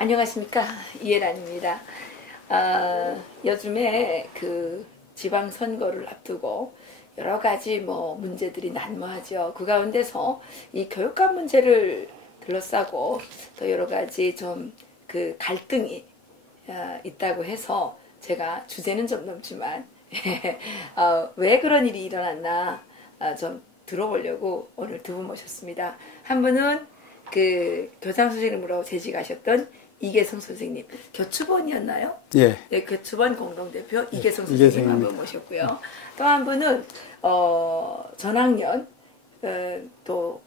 안녕하십니까, 이혜란입니다. 요즘에 그 지방선거를 앞두고 여러 가지 문제들이 난무하죠. 그 가운데서 이 교육감 문제를 둘러싸고 또 여러 가지 좀 그 갈등이 있다고 해서 제가 주제는 좀 넘지만 왜 그런 일이 일어났나 좀 들어보려고 오늘 두 분 모셨습니다. 한 분은 그 교장 선생님으로 재직하셨던 이계성 선생님, 교추본이었나요? 예. 네, 교추본 공동대표 이계성 선생님 한 분 모셨고요. 또 한 분은 전학년 또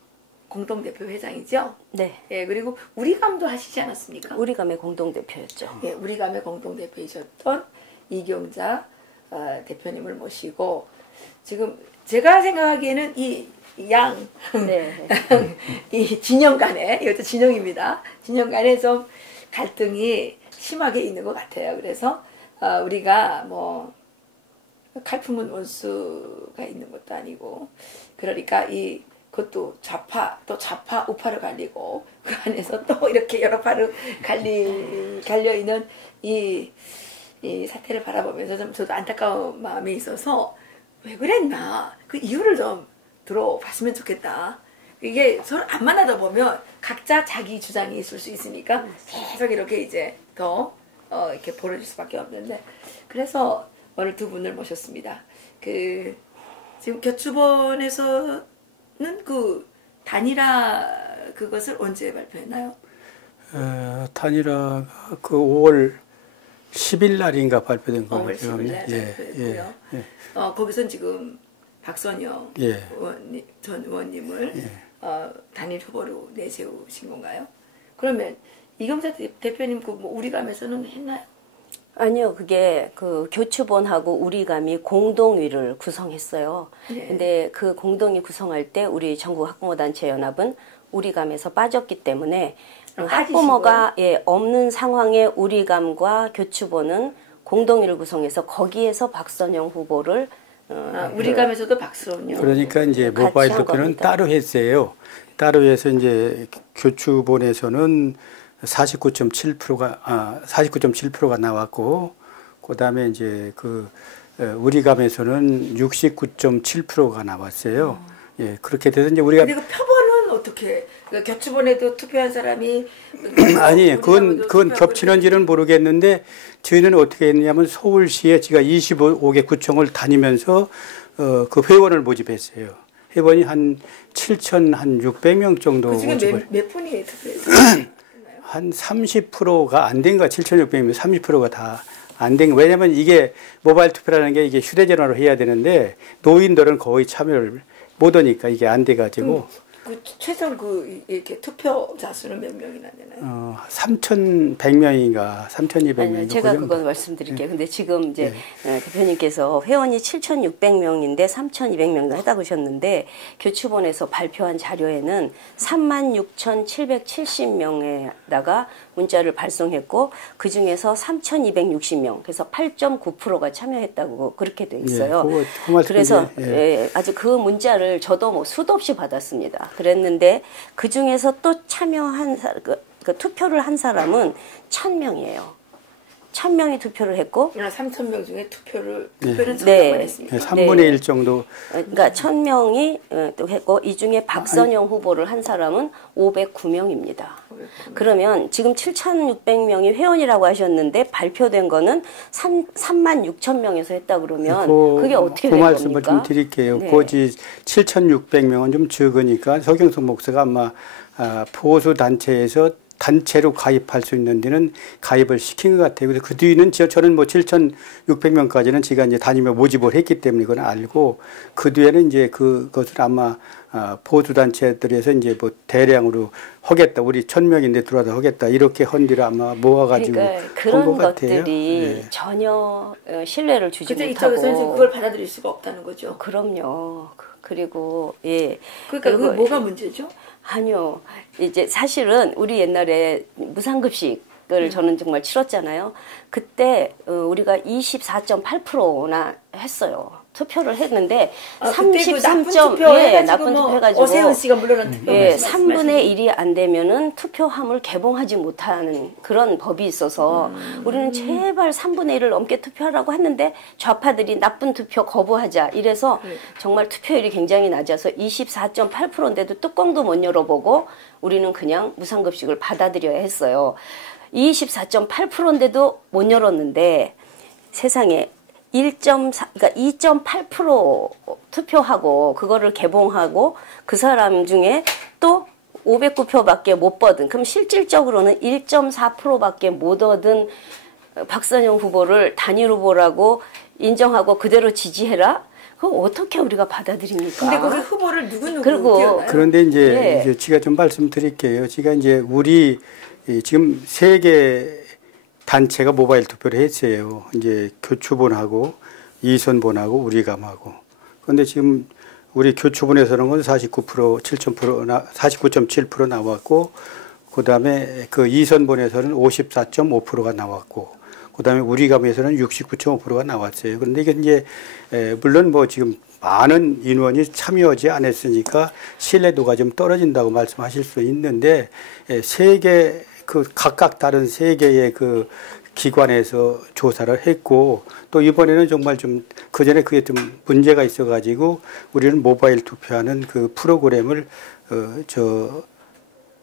공동대표 회장이죠. 네. 예, 그리고 우리감도 하시지 않았습니까? 우리감의 공동대표였죠. 예, 우리감의 공동대표이셨던 이경자 대표님을 모시고 지금 제가 생각하기에는 이 진영 간에, 이것도 진영입니다. 진영 간에 좀 갈등이 심하게 있는 것 같아요. 그래서 우리가 칼품은 원수가 있는 것도 아니고, 그러니까 그것도 좌파, 또 좌파, 우파로 갈리고, 그 안에서 또 이렇게 여러 파로 갈려있는 이 사태를 바라보면서 좀 저도 안타까운 마음이 있어서, 왜 그랬나? 그 이유를 좀 들어봤으면 좋겠다. 이게 서로 안 만나다 보면 각자 자기 주장이 있을 수 있으니까 계속 이렇게 이제 더 이렇게 벌어질 수밖에 없는데, 그래서 오늘 두 분을 모셨습니다. 지금 교추본에서는 그 단일화 그것을 언제 발표했나요? 단일화가 그 5월 10일 날인가 발표된 거예요. 5월 10일 날 발표했고요. 거기선 지금 박선영 전 의원님을 단일 후보로 내세우신 건가요? 그러면 이경자 대표님 우리감에서는 했나요? 아니요, 그게 그 교추본하고 우리감이 공동위를 구성했어요. 네. 근데 그 공동위 구성할 때 우리 전국학부모단체연합은 우리감에서 빠졌기 때문에 학부모가 없는 상황에 우리감과 교추본은 공동위를 구성해서 거기에서 박선영 후보를 우리감에서도 박선영. 그러니까 이제 모바일 투표는 따로 했어요. 따로 해서 이제 교추본에서는 49.7%가 나왔고, 그다음에 이제 우리감에서는 69.7%가 나왔어요. 예, 그렇게 돼서 이제 우리가. 근데 그 표본은 어떻게? 교추본에도 투표한 사람이 아니, 그건 겹치는지는 모르겠는데, 저희는 어떻게 했냐면 서울시에 제가 25개 구청을 다니면서 그 회원을 모집했어요. 회원이 한 7,600명 정도. 그 중에 모집을. 몇 분이 투표했어요? 한 30%가 안 된 거야. 7,600명 30%가 다 안 된 거. 왜냐면 이게 모바일 투표라는 게 이게 휴대전화로 해야 되는데 노인들은 거의 참여를 못 하니까 이게 안 돼가지고. 최종 이렇게 투표자 수는 몇 명이나 되나요? 3,100명인가 3,200명. 제가 그건 말씀드릴게요. 근데 지금 이제 대표님께서 회원이 7,600명인데 3,200명 했다고 하셨는데, 교추본에서 발표한 자료에는 36,770명에다가 문자를 발송했고, 그 중에서 3,260명, 그래서 8.9%가 참여했다고 그렇게 돼 있어요. 그래서 아주 그 문자를 저도 수도 없이 받았습니다. 그랬는데 그 중에서 또 참여한 투표를 한 사람은 1,000명이에요. 1,000명이 투표를 했고, 3,000명 중에 투표를 참여만 했습니다. 3분의 1 정도. 그러니까 1,000명이 또 했고, 이 중에 박선영 후보를 한 사람은 509명입니다. 그러면 지금 7,600명이 회원이라고 하셨는데 발표된 거는 36,000명에서 했다 그러면 그게 어떻게 된 겁니까? 그 말씀을 좀 드릴게요. 거기 7,600명은 좀 적으니까 서경석 목사가 아마 보수 단체에서 단체로 가입할 수 있는 데는 가입을 시킨 것 같아요. 그래서 그 뒤는 저는 7,600명까지는 제가 이제 다니며 모집을 했기 때문에 그건 알고, 그 뒤에는 이제 그것을 아마 보수 단체들에서 이제 대량으로 하겠다. 우리 1,000명인데 들어와서 하겠다. 이렇게 헌디를 아마 모아가지고 그런 것들이 전혀 신뢰를 주지 못하고. 이쪽에서는 지금 그걸 받아들일 수가 없다는 거죠. 그럼요. 그리고 그러니까 그게 뭐가 문제죠? 아니요. 이제 사실은 우리 옛날에 무상급식을 저는 정말 치렀잖아요. 그때 우리가 24.8%나 했어요. 투표를 했는데 그때 그 33점 나쁜 투표 해가지고 오세훈 씨가 물러난 투표 3분의 1이 안 되면은 투표함을 개봉하지 못하는 그런 법이 있어서 우리는 제발 3분의 1을 넘게 투표하라고 했는데 좌파들이 나쁜 투표 거부하자 이래서 정말 투표율이 굉장히 낮아서 24.8%인데도 뚜껑도 못 열어보고 우리는 그냥 무상급식을 받아들여야 했어요. 24.8%인데도 못 열었는데 세상에 1.4, 그러니까 2.8% 투표하고 그거를 개봉하고 그 사람 중에 또 509표밖에 못 받은, 그럼 실질적으로는 1.4%밖에 못 얻은 박선영 후보를 단일 후보라고 인정하고 그대로 지지해라? 그거 어떻게 우리가 받아들입니까? 근데 거기 후보를 누구 그리고 그런데 이제 제가 좀 말씀드릴게요. 제가 이제 우리 지금 3개 단체가 모바일 투표를 했어요. 이제 교추본하고 이선본하고 우리감하고. 그런데 지금 우리 교추본에서는 건 49%, 49.7% 나왔고, 그 다음에 그 이선본에서는 54.5%가 나왔고, 그 다음에 우리감에서는 69.5%가 나왔어요. 그런데 이게 이제 물론 뭐 지금 많은 인원이 참여하지 않았으니까 신뢰도가 좀 떨어진다고 말씀하실 수 있는데, 그 각각 다른 3개의 그 기관에서 조사를 했고, 또 이번에는 정말 좀 그전에 그게 좀 문제가 있어가지고 우리는 모바일 투표하는 그 프로그램을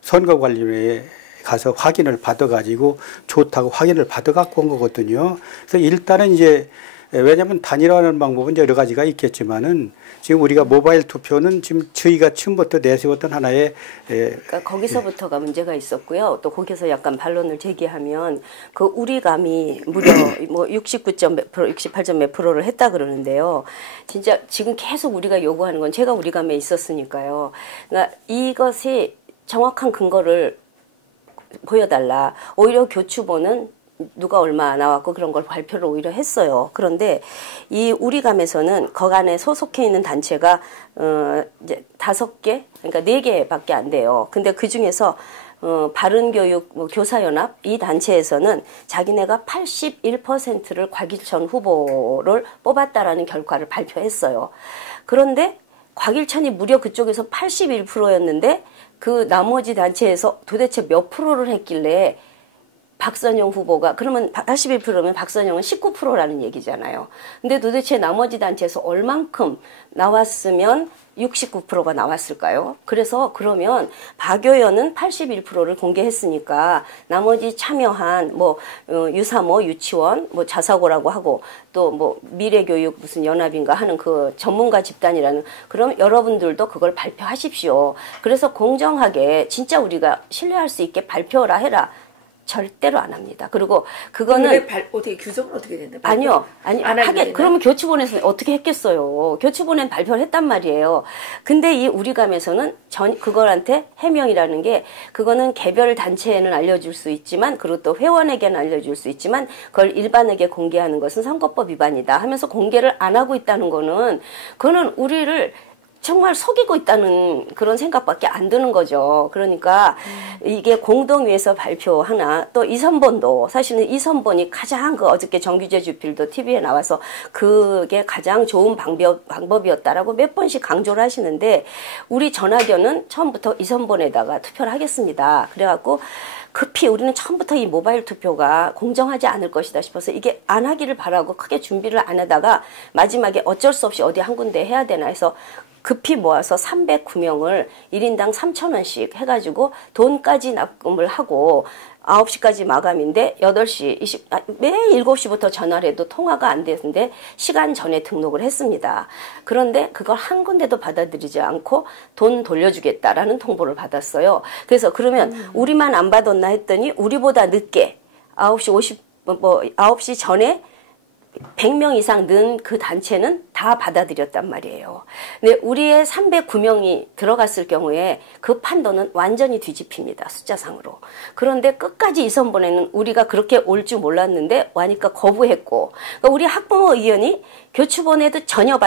선거관리위에 가서 확인을 받아가지고 좋다고 확인을 받아갖고 온 거거든요. 그래서 일단은 이제 왜냐하면 단일화하는 방법은 여러 가지가 있겠지만은 지금 우리가 모바일 투표는 지금 저희가 처음부터 내세웠던 하나의 그러니까 거기서부터가 문제가 있었고요. 또 거기서 약간 반론을 제기하면 그 우리감이 무려 뭐 68점 몇 프로를 했다 그러는데요. 진짜 지금 계속 우리가 요구하는 건 제가 우리감에 있었으니까요. 그러니까 이것이 정확한 근거를 보여달라. 오히려 교추본은 누가 얼마 나왔고 그런 걸 발표를 오히려 했어요. 그런데 이 우리감에서는 거간에 소속해 있는 단체가 이제 5개, 그러니까 4개밖에 안 돼요. 근데 그 중에서 바른교육 교사연합 이 단체에서는 자기네가 81%를 곽일천 후보를 뽑았다라는 결과를 발표했어요. 그런데 곽일천이 무려 그쪽에서 81%였는데 그 나머지 단체에서 도대체 몇 프로를 했길래 박선영 후보가, 그러면 81%면 박선영은 19%라는 얘기잖아요. 근데 도대체 나머지 단체에서 얼만큼 나왔으면 69%가 나왔을까요? 그래서 그러면 박효연은 81%를 공개했으니까 나머지 참여한 유사모, 유치원, 자사고라고 하고 또 미래교육 무슨 연합인가 하는 그 전문가 집단이라는, 그럼 여러분들도 그걸 발표하십시오. 그래서 공정하게 진짜 우리가 신뢰할 수 있게 발표라 해라. 절대로 안 합니다. 그리고 그거는 어떻게 규정은 어떻게 된다? 아니요. 그러면 교추본에서 어떻게 했겠어요? 교추본엔 발표를 했단 말이에요. 근데 이 우리감에서는 그걸한테 해명이라는 게, 그거는 개별 단체에는 알려줄 수 있지만, 그리고 또 회원에게는 알려줄 수 있지만 그걸 일반에게 공개하는 것은 선거법 위반이다 하면서 공개를 안 하고 있다는 거는, 그거는 우리를 정말 속이고 있다는 그런 생각밖에 안 드는 거죠. 그러니까 이게 공동위에서 발표하나, 또 이선본도 사실은 이선본이 가장 어저께 정규재 주필도 TV에 나와서 그게 가장 좋은 방법이었다라고 몇 번씩 강조를 하시는데, 우리 전학연은 처음부터 이선본에다가 투표를 하겠습니다. 그래갖고 급히 우리는 처음부터 이 모바일 투표가 공정하지 않을 것이다 싶어서 이게 안 하기를 바라고 크게 준비를 안 하다가 마지막에 어쩔 수 없이 어디 한 군데 해야 되나 해서 급히 모아서 309명을 1인당 3,000원씩 해가지고 돈까지 납금을 하고 9시까지 마감인데 8시 매일 7시부터 전화를 해도 통화가 안 되는데 시간 전에 등록을 했습니다. 그런데 그걸 한 군데도 받아들이지 않고 돈 돌려주겠다라는 통보를 받았어요. 그래서 그러면 우리만 안 받았나 했더니 우리보다 늦게 9시 전에 100명 이상 는 그 단체는 다 받아들였단 말이에요. 근데 우리의 309명이 들어갔을 경우에 그 판도는 완전히 뒤집힙니다. 숫자상으로. 그런데 끝까지 이선본에는 우리가 그렇게 올 줄 몰랐는데 와니까 거부했고, 그러니까 우리 학부모 의견이 교추본에도 전혀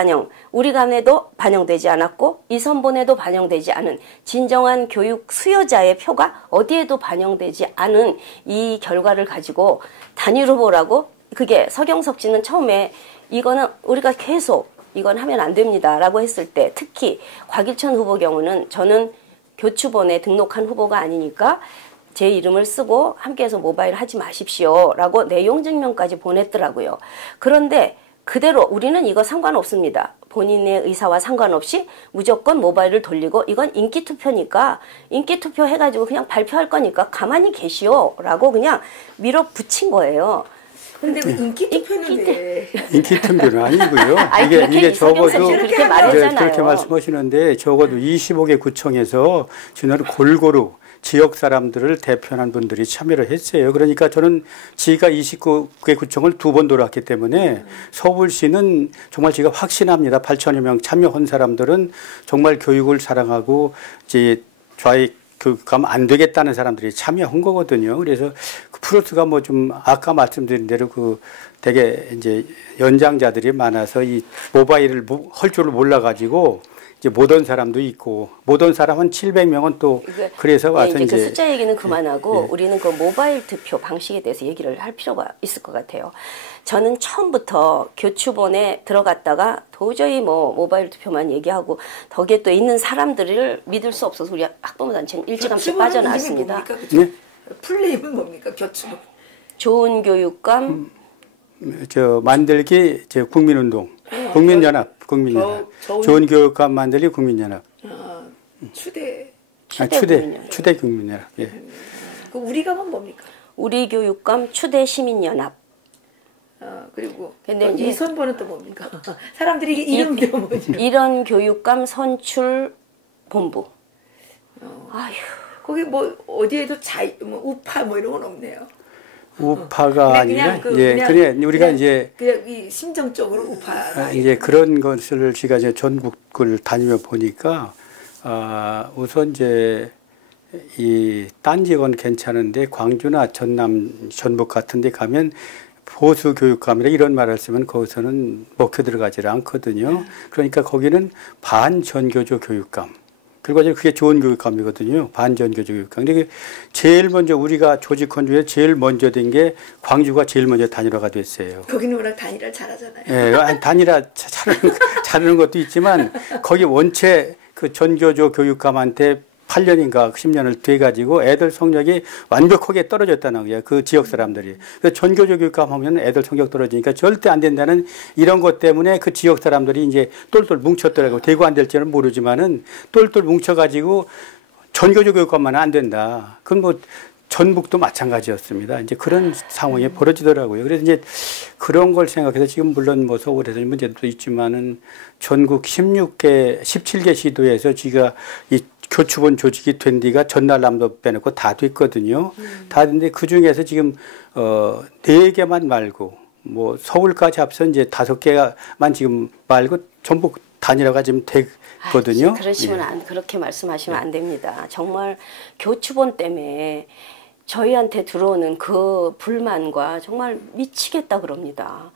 우리감에도 반영되지 않았고 이선본에도 반영되지 않은 진정한 교육 수요자의 표가 어디에도 반영되지 않은 이 결과를 가지고 단일 후보라고, 그게 서경석 씨는 처음에 이거는 우리가 계속 이건 하면 안 됩니다라고 했을 때 특히 곽일천 후보 경우는 저는 교추본에 등록한 후보가 아니니까 제 이름을 쓰고 함께해서 모바일 하지 마십시오라고 내용 증명까지 보냈더라고요. 그런데 그대로 우리는 이거 상관없습니다. 본인의 의사와 상관없이 무조건 모바일을 돌리고 이건 인기투표니까 인기투표 해가지고 그냥 발표할 거니까 가만히 계시오라고 그냥 밀어붙인 거예요. 근데 왜 인기투표는 왜? 인기투표는 아니고요. 이게 적어도 그렇게 말했잖아요. 그렇게 말씀하시는데 적어도 25개 구청에서 지난해 골고루 지역 사람들을 대표하는 분들이 참여를 했어요. 그러니까 저는 지가 29개 구청을 2번 돌았기 때문에 서울시는 정말 제가 확신합니다. 8천여 명 참여한 사람들은 정말 교육을 사랑하고 이제 좌익 교육하면 안 되겠다는 사람들이 참여한 거거든요. 그래서 그 프로스가 뭐 좀 아까 말씀드린 대로 그 되게 이제 연장자들이 많아서 이 모바일을 할 줄을 몰라가지고 이제 못 온 사람도 있고 못 온 사람은 700명은 또 그래서 와서 이제 그 숫자 얘기는 그만하고 우리는 그 모바일 투표 방식에 대해서 얘기를 할 필요가 있을 것 같아요. 저는 처음부터 교추본에 들어갔다가 도저히 뭐 모바일 투표만 얘기하고 덕에 또 있는 사람들을 믿을 수 없어서 우리 학부모 단체는 일찌감치 빠져나왔습니다. 네? 플레임은 뭡니까? 교추본. 좋은 교육감 만들기 국민운동. 국민연합. 좋은 교육감 만들기 국민연합. 추대 국민연합. 예. 그 우리감은 뭡니까? 우리 교육감 추대 시민연합. 그리고 근데 이제 이 선보는 또 뭡니까? 사람들이 이름이 뭐죠? 이런 교육감 선출 본부. 아휴, 거기 뭐 어디에도 뭐 우파 뭐 이런 건 없네요. 우파가 아니라 그냥 우리가 이제 그냥 이 심정적으로 우파 이제 그런 것을 제가 이제 전국을 다니며 보니까 우선 이제 이 딴 지역은 괜찮은데 광주나 전남 전북 같은데 가면 보수 교육감이라 이런 말을 쓰면 거기서는 먹혀 들어가지 않거든요. 그러니까 거기는 반전교조 교육감. 그리고 이제 그게 좋은 교육감이거든요. 반전교조 교육감. 근데 제일 먼저 우리가 조직원 중에 제일 먼저 된 게 광주가 제일 먼저 단일화가 됐어요. 거기는 워낙 단일화 잘하잖아요. 예, 단일화 잘하는 것도 있지만 거기 원체 그 전교조 교육감한테 8년인가 10년을 돼가지고 애들 성적이 완벽하게 떨어졌다는 거예요. 그 지역 사람들이. 그래서 전교조 교육감 하면 애들 성적 떨어지니까 절대 안 된다는 이런 것 때문에 그 지역 사람들이 이제 똘똘 뭉쳤더라고요. 되고 안 될지는 모르지만은 똘똘 뭉쳐가지고 전교조 교육감만 안 된다. 그건 뭐 전북도 마찬가지였습니다. 이제 그런 상황이 벌어지더라고요. 그래서 이제 그런 걸 생각해서 지금 물론 뭐 서울에서 문제도 있지만은 전국 17개 시도에서 지가 이 교추본 조직이 된 뒤가 전날남도 빼놓고 다 됐거든요. 다 됐는데 그 중에서 지금 4개만 말고 뭐 서울까지 합쳐 이제 5개만 지금 말고 전부 단일화가 지금 되거든요. 그러시면 그렇게 말씀하시면 안 됩니다. 정말 교추본 때문에 저희한테 들어오는 그 불만과 정말 미치겠다 그럽니다.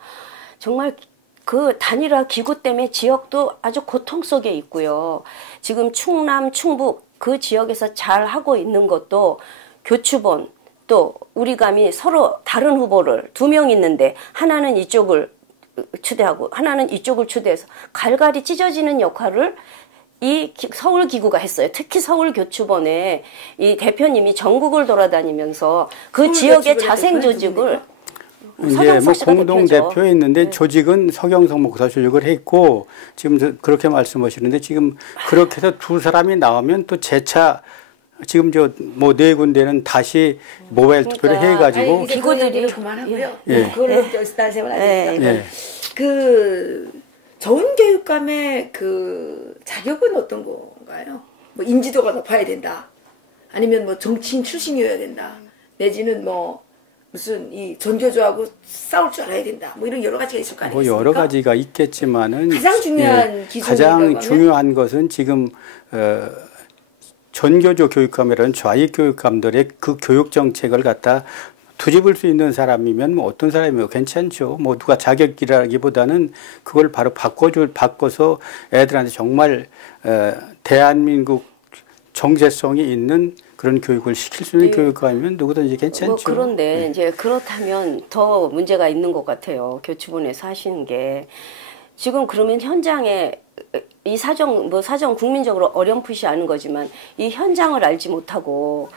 정말 그 단일화 기구 때문에 지역도 아주 고통 속에 있고요. 지금 충남, 충북 그 지역에서 잘 하고 있는 것도 교추본 또 우리 감이 서로 다른 후보를 2명 있는데 하나는 이쪽을 추대하고 하나는 이쪽을 추대해서 갈갈이 찢어지는 역할을 이 서울기구가 했어요. 특히 서울교추본에 이 대표님이 전국을 돌아다니면서 그 지역의 자생조직을 이제 뭐 공동 대표였는데 조직은 서경석 목사 조직을 했고 지금 그렇게 말씀하시는데 지금 그렇게 해서 2사람이 나오면 또 재차 지금 저 뭐 4군데는 다시 모바일 투표를 해가지고 기구들이 그만하고요. 그걸로 날세월 안 됩니다. 그 좋은 교육감의 그 자격은 어떤 건가요? 뭐 인지도가 높아야 된다. 아니면 뭐 정치인 출신이어야 된다. 내지는 뭐 무슨 이 전교조하고 싸울 줄 알아야 된다. 뭐 이런 여러 가지가 있을 거 아니겠습니까? 뭐 여러 가지가 있겠지만은 가장 중요한 기준이 가장 중요한 것은 지금 전교조 교육감이라는 좌익 교육감들의 그 교육 정책을 갖다 뒤집을 수 있는 사람이면 뭐 어떤 사람이면 괜찮죠. 뭐 누가 자격이라기보다는 그걸 바로 바꿔서 애들한테 정말 대한민국 정체성이 있는 그런 교육을 시킬 수 있는 교육감이면 누구든지 괜찮죠. 뭐 그런데 이제 그렇다면 더 문제가 있는 것 같아요. 교추본에서 하시는 게 지금 그러면 현장에 이 사정 국민적으로 어렴풋이 아는 거지만 이 현장을 알지 못하고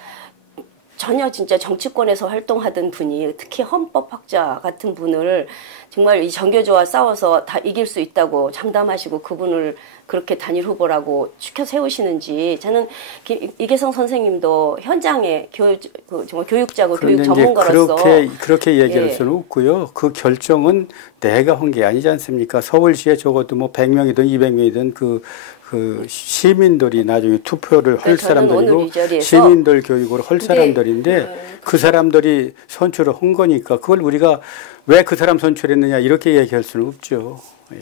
전혀 진짜 정치권에서 활동하던 분이 특히 헌법학자 같은 분을 정말 이 정교조와 싸워서 다 이길 수 있다고 장담하시고 그분을 그렇게 단일 후보라고 추켜 세우시는지 저는 이계성 선생님도 현장에 정말 교육자고 교육 전문가로서 그렇게 얘기할 수는 없고요. 그 결정은 내가 한 게 아니지 않습니까? 서울시에 적어도 뭐 100명이든 200명이든 그 시민들이 나중에 투표를 할 사람들이고 시민들 교육을 할 사람들인데 그 사람들이 선출을 한 거니까 그걸 우리가 왜 그 사람 선출했느냐 이렇게 얘기할 수는 없죠. 예.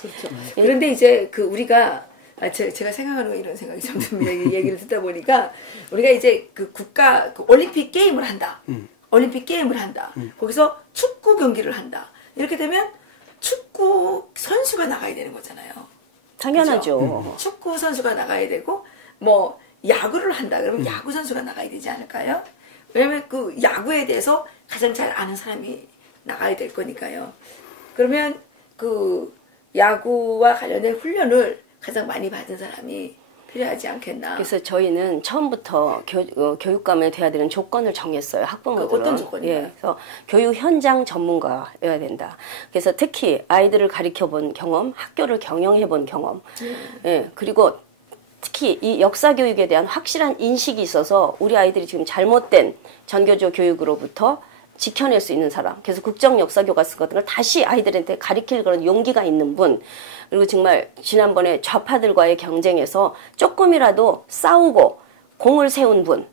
그렇죠. 그런데 이제 그 우리가 제가 생각하는 거 이런 생각이 좀 듭니다. 얘기를 듣다 보니까 우리가 이제 그 국가 그 올림픽 게임을 한다. 올림픽 게임을 한다. 거기서 축구 경기를 한다. 이렇게 되면 축구 선수가 나가야 되는 거잖아요. 당연하죠. 축구 선수가 나가야 되고 뭐 야구를 한다 그러면 야구 선수가 나가야 되지 않을까요? 왜냐면 그 야구에 대해서 가장 잘 아는 사람이 나가야 될 거니까요. 그러면 그 야구와 관련된 훈련을 가장 많이 받은 사람이 필요하지 않겠나. 그래서 저희는 처음부터 교육감이 돼야 되는 조건을 정했어요. 학부모들은. 어떤 조건이요? 예, 그래서 교육 현장 전문가여야 된다. 그래서 특히 아이들을 가르쳐본 경험, 학교를 경영해본 경험, 예, 그리고 특히 이 역사 교육에 대한 확실한 인식이 있어서 우리 아이들이 지금 잘못된 전교조 교육으로부터 지켜낼 수 있는 사람. 그래서 국정역사교과서 같은 걸 다시 아이들한테 가르칠 그런 용기가 있는 분. 그리고 정말 지난번에 좌파들과의 경쟁에서 조금이라도 싸우고 공을 세운 분.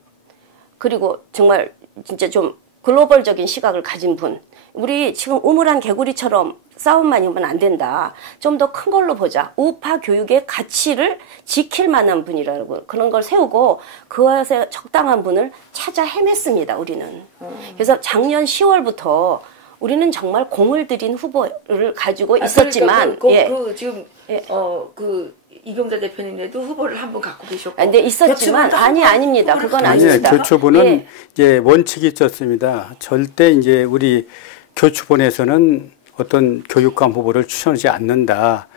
그리고 정말 진짜 좀 글로벌적인 시각을 가진 분. 우리 지금 우물한 개구리처럼 싸움만 이면 안 된다. 좀 더 큰 걸로 보자. 우파 교육의 가치를 지킬 만한 분이라고 그런 걸 세우고 그것에 적당한 분을 찾아 헤맸습니다. 우리는. 그래서 작년 10월부터 우리는 정말 공을 들인 후보를 가지고 있었지만 그러니까 지금 그 이경자 대표님도 후보를 한 번 갖고 계셨고. 근데 있었지만 아닙니다. 그건 아닙니다. 교추부는 이제 원칙이 있었습니다. 절대 이제 우리 교추본에서는 어떤 교육감 후보를 추천하지 않는다.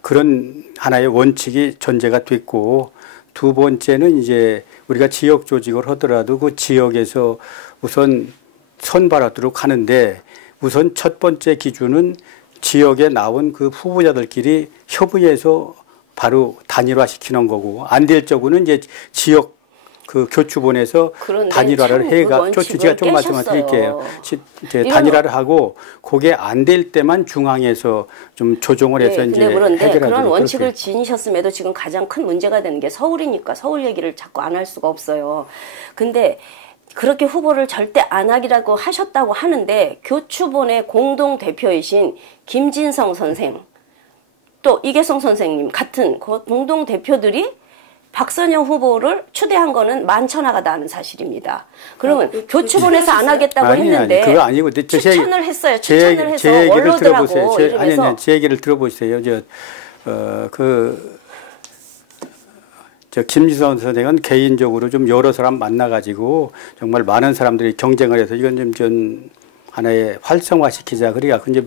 그런 하나의 원칙이 전제가 됐고, 두 번째는 이제 우리가 지역 조직을 하더라도 그 지역에서 우선 선발하도록 하는데, 우선 첫 번째 기준은 지역에 나온 그 후보자들끼리 협의해서 바로 단일화시키는 거고, 안 될 적은 이제 지역 그 교추본에서 단일화를 해가 제가 좀 말씀을 드릴게요. 단일화를 하고 그게 안 될 때만 중앙에서 좀 조정을 해서 이제 그런데 그런 원칙을 지니셨음에도 지금 가장 큰 문제가 되는 게 서울이니까 서울 얘기를 자꾸 안 할 수가 없어요. 근데 그렇게 후보를 절대 안 하기라고 하셨다고 하는데 교추본의 공동 대표이신 김진성 선생 또 이계성 선생님 같은 공동 대표들이 박선영 후보를 추대한 거는 만천하가다는 사실입니다. 그러면 교추본에서 안 하겠다고 했는데 그거 아니고 추천을 했어요. 추천을 해서 원로들하고 이러면서 제 얘기를 들어보세요. 김지선 선생은 개인적으로 좀 여러 사람 만나가지고 정말 많은 사람들이 경쟁을 해서 이건 좀 하나의 활성화시키자. 그러니까 이제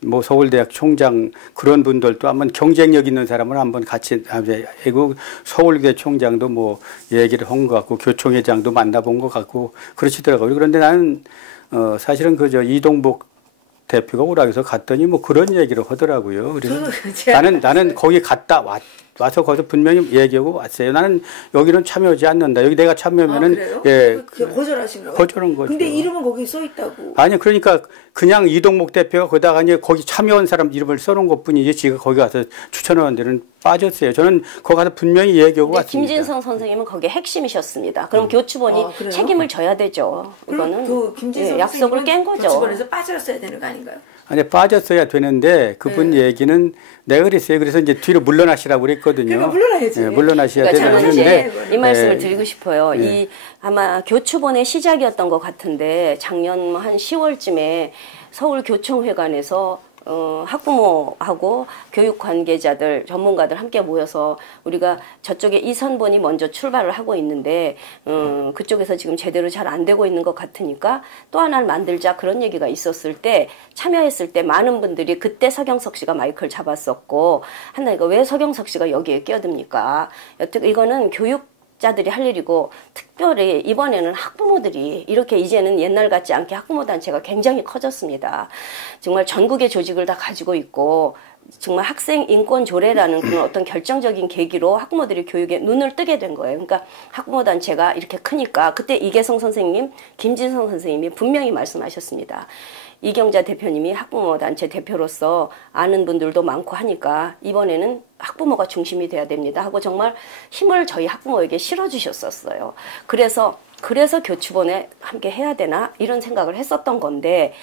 뭐 서울대학 총장 그런 분들도 한번 경쟁력 있는 사람을 한번 같이 하고 서울대 총장도 뭐 얘기를 한 것 같고 교총회장도 만나본 것 같고 그러시더라고요. 그런데 나는 사실은 이동복 대표가 오라고 해서 갔더니 뭐 그런 얘기를 하더라고요. 그래서 나는 거기 갔다 와서 거기서 분명히 얘기하고 왔어요. 나는 여기는 참여하지 않는다. 여기 내가 참여하면은 거절하신 거예요? 거절한 거죠. 근데 이름은 거기 써 있다고. 아니 그러니까 그냥 이동목 대표가 거기다가 이제 거기 참여한 사람 이름을 써놓은 것뿐이지 지가 거기 가서 추천하는 데는 빠졌어요. 저는 거기 가서 분명히 얘기하고 왔습니다. 김진성 선생님은 거기에 핵심이셨습니다. 그럼 교추본이 책임을 져야 되죠. 이거는 그 김진성 약속을 깬 거죠. 교추본에서 빠졌어야 되는 거 아닌가요? 아니 빠졌어야 되는데 그분 얘기는 내가 그랬어요. 그래서 이제 뒤로 물러나시라고 그랬거든요. 그러니까 물러나야지. 물러나셔야 저는 되는데 이 말씀을 드리고 싶어요. 이 아마 교추본의 시작이었던 것 같은데 작년 한 10월쯤에 서울교총회관에서 학부모하고 교육 관계자들, 전문가들 함께 모여서 우리가 저쪽에 이선본이 먼저 출발을 하고 있는데 그쪽에서 지금 제대로 잘 안 되고 있는 것 같으니까 또 하나를 만들자 그런 얘기가 있었을 때 참여했을 때 많은 분들이 그때 서경석 씨가 마이크를 잡았었고 하나 이거 왜 서경석 씨가 여기에 끼어듭니까? 여튼 이거는 교육자들이 할 일이고 특별히 이번에는 학부모들이 이렇게 이제는 옛날 같지 않게 학부모 단체가 굉장히 커졌습니다. 정말 전국의 조직을 다 가지고 있고 정말 학생 인권 조례라는 그런 어떤 결정적인 계기로 학부모들이 교육에 눈을 뜨게 된 거예요. 그러니까 학부모 단체가 이렇게 크니까 그때 이계성 선생님, 김진성 선생님이 분명히 말씀하셨습니다. 이경자 대표님이 학부모 단체 대표로서 아는 분들도 많고 하니까 이번에는 학부모가 중심이 돼야 됩니다 하고 정말 힘을 저희 학부모에게 실어주셨었어요. 그래서 교추본에 함께 해야 되나 이런 생각을 했었던 건데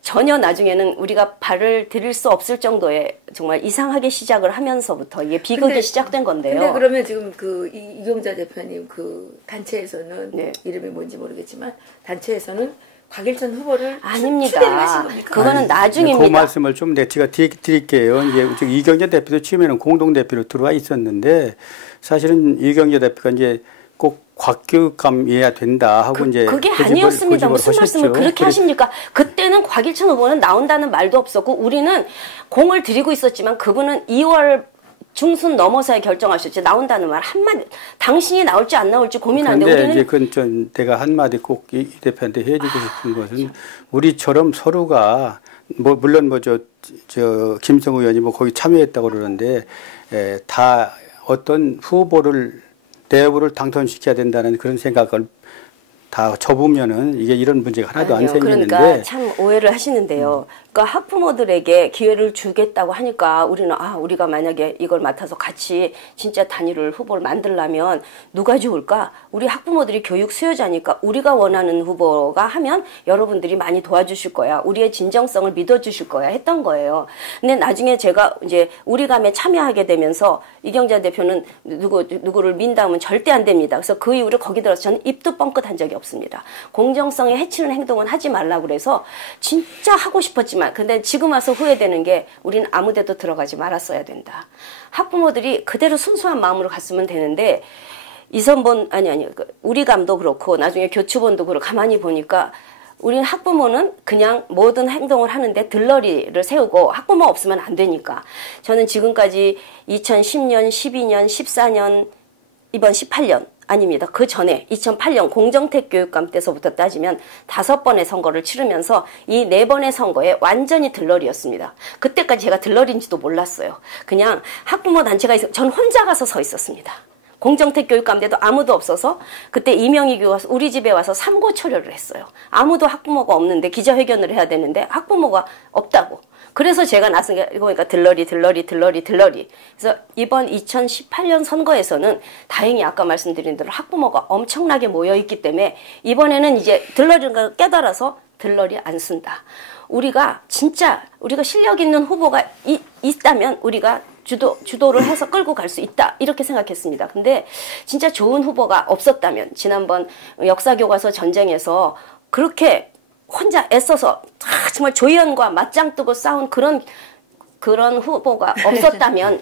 전혀 나중에는 우리가 발을 들일 수 없을 정도의 정말 이상하게 시작을 하면서부터 이게 비극이 시작된 건데요. 근데 그러면 지금 그 이경자 대표님 그 단체에서는 네. 이름이 뭔지 모르겠지만 단체에서는 곽일천 후보를 아닙니다. 추대를 하신 겁니까? 그거는 나중입니다. 그 말씀을 좀 제가 드릴게요. 이제 이경재 대표도 처음에는 공동대표로 들어와 있었는데 사실은 이경재 대표가 이제 꼭 곽교육감이어야 된다 하고 이제 그게 아니었습니다. 무슨 말씀을 그렇게 하십니까? 그때는 곽일천 후보는 나온다는 말도 없었고 우리는 공을 들이고 있었지만 그분은 2월 중순 넘어서야 결정하셨지 나온다는 말 한마디 당신이 나올지 안 나올지 고민하는데 우리는 이제 그건 좀 내가 한마디 꼭 이 대표한테 해주고 싶은 것은 우리처럼 서로가 뭐 물론 뭐 저 김성 의원이 뭐 거기 참여했다고 그러는데 다 어떤 후보를 내부를 당선시켜야 된다는 그런 생각을 다 접으면은 이게 이런 문제가 하나도 안 생기는데. 그러니까 참 오해를 하시는데요. 그러니까 학부모들에게 기회를 주겠다고 하니까 우리는 우리가 만약에 이걸 맡아서 같이 진짜 단일을 후보를 만들려면 누가 좋을까? 우리 학부모들이 교육 수요자니까 우리가 원하는 후보가 하면 여러분들이 많이 도와주실 거야. 우리의 진정성을 믿어주실 거야 했던 거예요. 근데 나중에 제가 이제 우리감에 참여하게 되면서 이경자 대표는 누구를 민다면 절대 안 됩니다. 그래서 그 이후로 거기 들어서 저는 입도 뻥끗한 적이 없습니다. 공정성에 해치는 행동은 하지 말라고 그래서 진짜 하고 싶었지만 근데 지금 와서 후회되는 게 우리는 아무 데도 들어가지 말았어야 된다. 학부모들이 그대로 순수한 마음으로 갔으면 되는데 이선본 우리감도 그렇고 나중에 교추본도 그렇고 가만히 보니까 우리는 학부모는 그냥 모든 행동을 하는데 들러리를 세우고 학부모 없으면 안 되니까 저는 지금까지 2010년, 12년, 14년, 이번 18년 아닙니다. 그 전에 2008년 공정택 교육감 때서부터 따지면 5번의 선거를 치르면서 이 4번의 선거에 완전히 들러리였습니다. 그때까지 제가 들러리인지도 몰랐어요. 그냥 학부모 단체가 있어 전 혼자 가서 서 있었습니다. 공정택 교육감 때도 아무도 없어서 그때 이명희 교수가 우리 집에 와서 삼고 초려를 했어요. 아무도 학부모가 없는데 기자회견을 해야 되는데 학부모가 없다고. 그래서 제가 나선 게 보니까 들러리. 그래서 이번 2018년 선거에서는 다행히 아까 말씀드린 대로 학부모가 엄청나게 모여있기 때문에 이번에는 이제 들러리를 깨달아서 들러리 안 쓴다. 우리가 실력 있는 후보가 있다면 우리가 주도를 해서 끌고 갈 수 있다. 이렇게 생각했습니다. 근데 진짜 좋은 후보가 없었다면 지난번 역사교과서 전쟁에서 그렇게 혼자 애써서 정말 조연과 맞짱 뜨고 싸운 그런 후보가 없었다면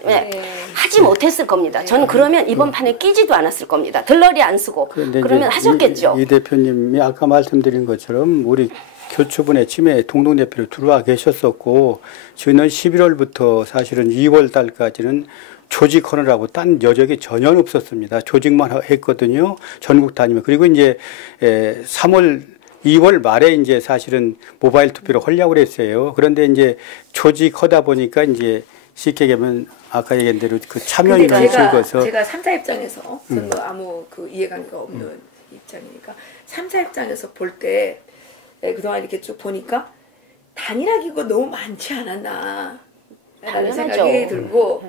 하지 못했을 겁니다. 저는 그러면 이번 판에 끼지도 않았을 겁니다. 들러리 안 쓰고 그러면 하셨겠죠. 이 대표님이 아까 말씀드린 것처럼 우리 교추본의 치매 동동대표로 들어와 계셨었고 지난 11월부터 사실은 2월 달까지는 조직하느라고 딴 여적이 전혀 없었습니다. 조직만 했거든요. 전국 다니면. 그리고 이제 2월 말에 이제 사실은 모바일 투표를 하려고 그랬어요. 그런데 이제 조직하다 보니까 이제 쉽게 얘기하면 아까 얘기한 대로 그 참여인을 즐거워서 제가 3사 입장에서 저는 아무 그 이해관계가 없는 입장이니까 3사 입장에서 볼 때 그동안 이렇게 쭉 보니까 단일화 기구가 너무 많지 않았나 라는 생각이 들고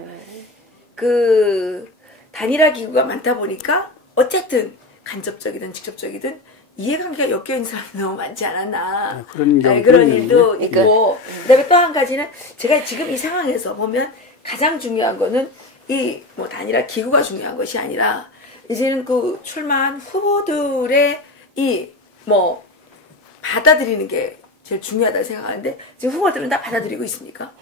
그 단일화 기구가 많다 보니까 어쨌든 간접적이든 직접적이든 이해관계가 엮여있는 사람이 너무 많지 않았나 그런 일도 있고 그다음에 또 한 가지는 제가 지금 이 상황에서 보면 가장 중요한 거는 이 뭐 단일화 기구가 중요한 것이 아니라 이제는 그 출마한 후보들의 이 뭐 받아들이는 게 제일 중요하다고 생각하는데 지금 후보들은 다 받아들이고 있습니까?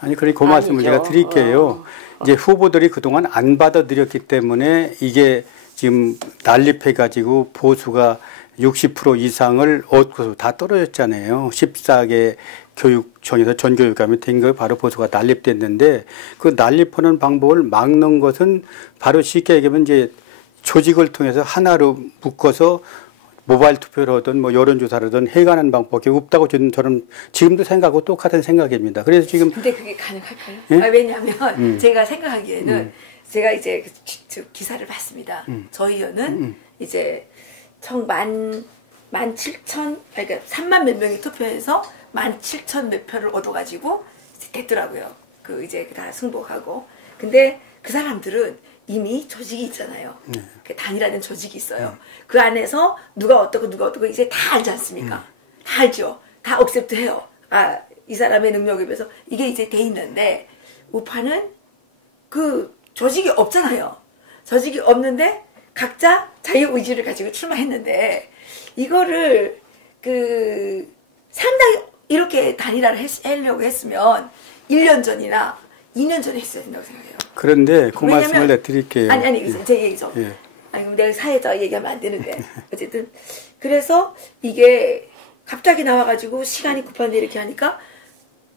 아니, 그러니까 그 말씀을 제가 드릴게요. 이제 후보들이 그동안 안 받아들였기 때문에 이게 지금 난립해가지고 보수가 60% 이상을 얻고서 다 떨어졌잖아요. 14개 교육청에서 전교육감이 된 거 바로 보수가 난립됐는데 그 난립하는 방법을 막는 것은 바로 쉽게 얘기하면 이제 조직을 통해서 하나로 묶어서 모바일 투표를 하든 뭐 여론조사를 하든 해가는 방법이 없다고 저는 지금도 생각하고 똑같은 생각입니다. 그래서 지금. 근데 그게 가능할까요? 예? 왜냐하면 제가 생각하기에는 제가 이제 기사를 봤습니다. 저희 의원은 이제 총 17,000, 그러니까 3만 몇 명이 투표해서 17,000 몇 표를 얻어가지고 됐더라고요. 그 이제 다 승복하고. 근데 그 사람들은 이미 조직이 있잖아요. 그 단이라는 조직이 있어요. 그 안에서 누가 어떻고 이제 다 알지 않습니까? 다 알죠. 다 억셉트 해요. 아, 이 사람의 능력에 비해서 이게 이제 돼 있는데 우파는 그 조직이 없잖아요. 조직이 없는데 각자 자유 의지를 가지고 출마했는데 이거를 그 상당히 이렇게 단일화를 하려고 했으면 1년 전이나 2년 전에 했어야 된다고 생각해요. 그런데 그 말씀을 내드릴게요. 아니, 제 얘기죠. 예. 아니, 내가 사회자 얘기하면 안 되는데. 어쨌든. 그래서 이게 갑자기 나와가지고 시간이 급한데 이렇게 하니까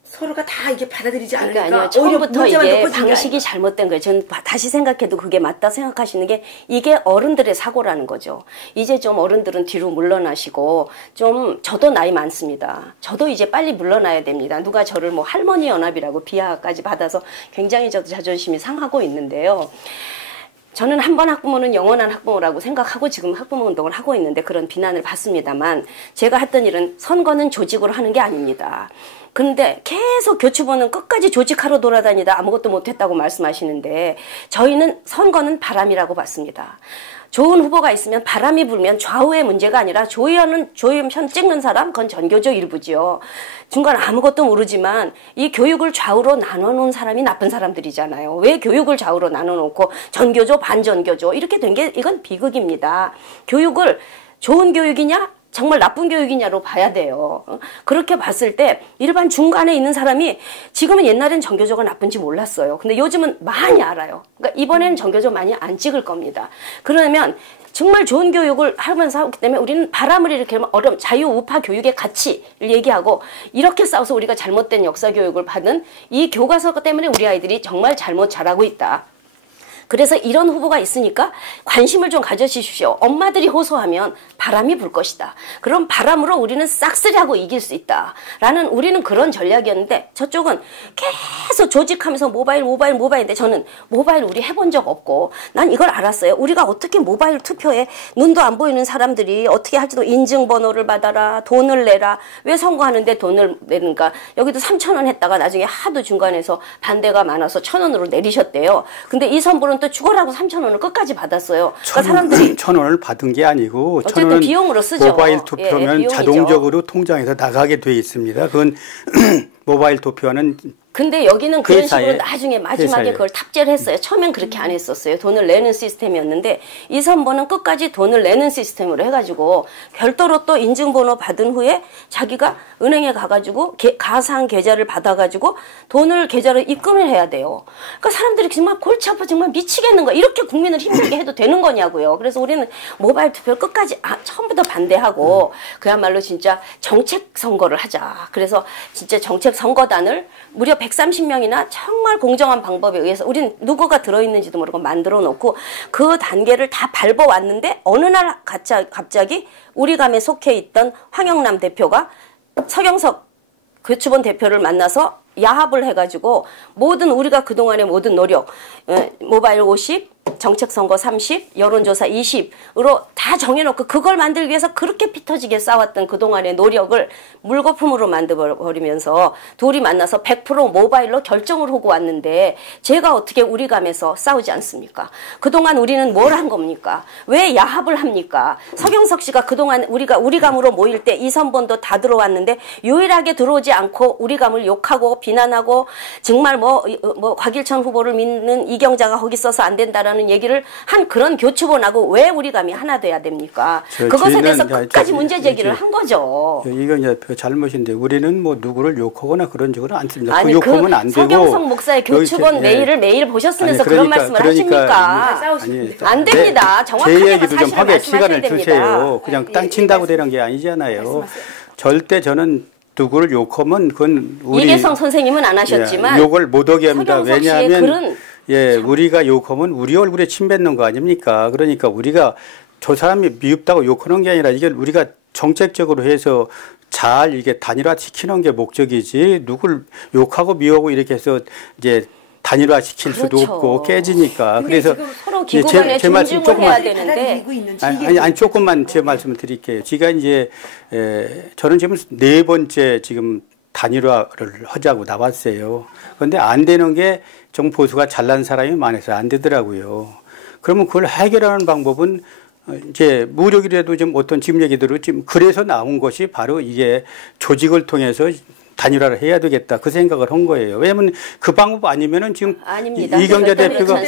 서로가 다 이게 받아들이지 않으니까. 그러니까 아니요. 처음부터 이게 방식이 잘못된 거예요. 저는 다시 생각해도 그게 맞다 생각하시는 게 이게 어른들의 사고라는 거죠. 이제 좀 어른들은 뒤로 물러나시고 좀 저도 나이 많습니다. 저도 이제 빨리 물러나야 됩니다. 누가 저를 뭐 할머니 연합이라고 비하까지 받아서 굉장히 저도 자존심이 상하고 있는데요. 저는 한 번 학부모는 영원한 학부모라고 생각하고 지금 학부모 운동을 하고 있는데 그런 비난을 받습니다만 제가 했던 일은 선거는 조직으로 하는 게 아닙니다. 그런데 계속 교추보는 끝까지 조직하러 돌아다니다 아무것도 못했다고 말씀하시는데 저희는 선거는 바람이라고 봤습니다. 좋은 후보가 있으면 바람이 불면 좌우의 문제가 아니라 조의원 찍는 사람 그건 전교조 일부지요. 중간 아무것도 모르지만 이 교육을 좌우로 나눠놓은 사람이 나쁜 사람들이잖아요. 왜 교육을 좌우로 나눠놓고 전교조 반전교조 이렇게 된 게 이건 비극입니다. 교육을 좋은 교육이냐 정말 나쁜 교육이냐로 봐야 돼요. 그렇게 봤을 때 일반 중간에 있는 사람이 지금은 옛날엔 전교조가 나쁜지 몰랐어요. 근데 요즘은 많이 알아요. 그러니까 이번에는 전교조 많이 안 찍을 겁니다. 그러면 정말 좋은 교육을 하면서 하기 때문에 우리는 바람을 일으키면 자유우파 교육의 가치를 얘기하고 이렇게 싸워서 우리가 잘못된 역사 교육을 받은 이 교과서 때문에 우리 아이들이 정말 잘못 자라고 있다. 그래서 이런 후보가 있으니까 관심을 좀 가져주십시오. 엄마들이 호소하면 바람이 불 것이다. 그럼 바람으로 우리는 싹쓸이하고 이길 수 있다. 우리는 그런 전략이었는데 저쪽은 계속 조직하면서 모바일인데 저는 모바일 우리 해본 적 없고 난 이걸 알았어요. 우리가 어떻게 모바일 투표에 눈도 안 보이는 사람들이 어떻게 할지도 인증번호를 받아라. 돈을 내라. 왜 선거하는데 돈을 내는가. 여기도 3,000원 했다가 나중에 하도 중간에서 반대가 많아서 1,000원으로 내리셨대요. 근데 이 선불은 또 죽어라고 3,000원을 끝까지 받았어요. 그러니까 사람들이 1,000원을 받은 게 아니고 어쨌든 비용으로 쓰죠. 모바일 투표면 자동적으로 통장에서 나가게 돼 있습니다. 그건 모바일 투표는 근데 여기는 그런 식으로 나중에 마지막에 그걸 탑재를 했어요. 처음엔 그렇게 안 했었어요. 돈을 내는 시스템이었는데 이 선거는 끝까지 돈을 내는 시스템으로 해가지고 별도로 또 인증번호 받은 후에 자기가 은행에 가가지고 가상 계좌를 받아가지고 돈을 계좌로 입금을 해야 돼요. 그러니까 사람들이 정말 골치 아파 정말 미치겠는 거야. 이렇게 국민을 힘들게 해도 되는 거냐고요. 그래서 우리는 모바일 투표를 끝까지 처음부터 반대하고 그야말로 진짜 정책 선거를 하자. 그래서 진짜 정책 선거단을 무려 130명이나 정말 공정한 방법에 의해서 우린 누구가 들어있는지도 모르고 만들어 놓고 그 단계를 다 밟아왔는데 어느 날 갑자기 우리 감에 속해 있던 황영남 대표가 서경석 교추본 대표를 만나서 야합을 해가지고 모든 우리가 그동안의 모든 노력 모바일 50 정책선거 30, 여론조사 20으로 다 정해놓고 그걸 만들기 위해서 그렇게 피 터지게 싸웠던 그동안의 노력을 물거품으로 만들어버리면서 둘이 만나서 100% 모바일로 결정을 하고 왔는데 제가 어떻게 우리 감에서 싸우지 않습니까? 그동안 우리는 뭘 한 겁니까? 왜 야합을 합니까? 서경석 씨가 그동안 우리 감으로 모일 때 이선본도 다 들어왔는데 유일하게 들어오지 않고 우리 감을 욕하고 비난하고 정말 뭐 곽일천 후보를 믿는 이경자가 거기 있어서 안 된다라는 된다는 얘기를 한 그런 교추본하고 왜 우리 감이 하나 돼야 됩니까? 그것에 대해서 끝까지 문제 제기를 한 거죠. 이건 이제 잘못인데 우리는 뭐 누구를 욕하거나 그런 적은 않습니다. 아니, 그 욕하면 안 되고. 서경석 목사의 교추본 메일을 매일 보셨으면서 그런 말씀을 하십니까? 안 됩니다. 정확하게 사실을 말씀하셔야 됩니다. 주세요. 그냥 땅 친다고 되는 게 아니잖아요. 말씀하세요. 절대 저는 누구를 욕하면 그건 우리 이계성 선생님은 안 하셨지만 욕을 못하게 합니다. 왜냐하면 글은 우리가 욕하면 우리 얼굴에 침 뱉는 거 아닙니까? 그러니까 우리가 저 사람이 미흡다고 욕하는 게 아니라 이게 우리가 정책적으로 해서 잘 이게 단일화시키는 게 목적이지 누굴 욕하고 미워하고 이렇게 해서 이제 단일화 시킬 수도 없고 깨지니까. 그래서 서로 기구 간에 존중을 해야 되는데 아니 조금만 제 말씀을 드릴게요. 제가 이제 저는 지금 4번째 지금 단일화를 하자고 나왔어요. 그런데 안 되는 게 정보수가 잘난 사람이 많아서 안 되더라고요. 그러면 그걸 해결하는 방법은 이제 무력이라도 좀 어떤 지금 얘기대로 지금 그래서 나온 것이 바로 이게 조직을 통해서 단일화를 해야 되겠다 그 생각을 한 거예요. 왜냐하면 그 방법 아니면은 지금 아닙니다. 이경재 대표가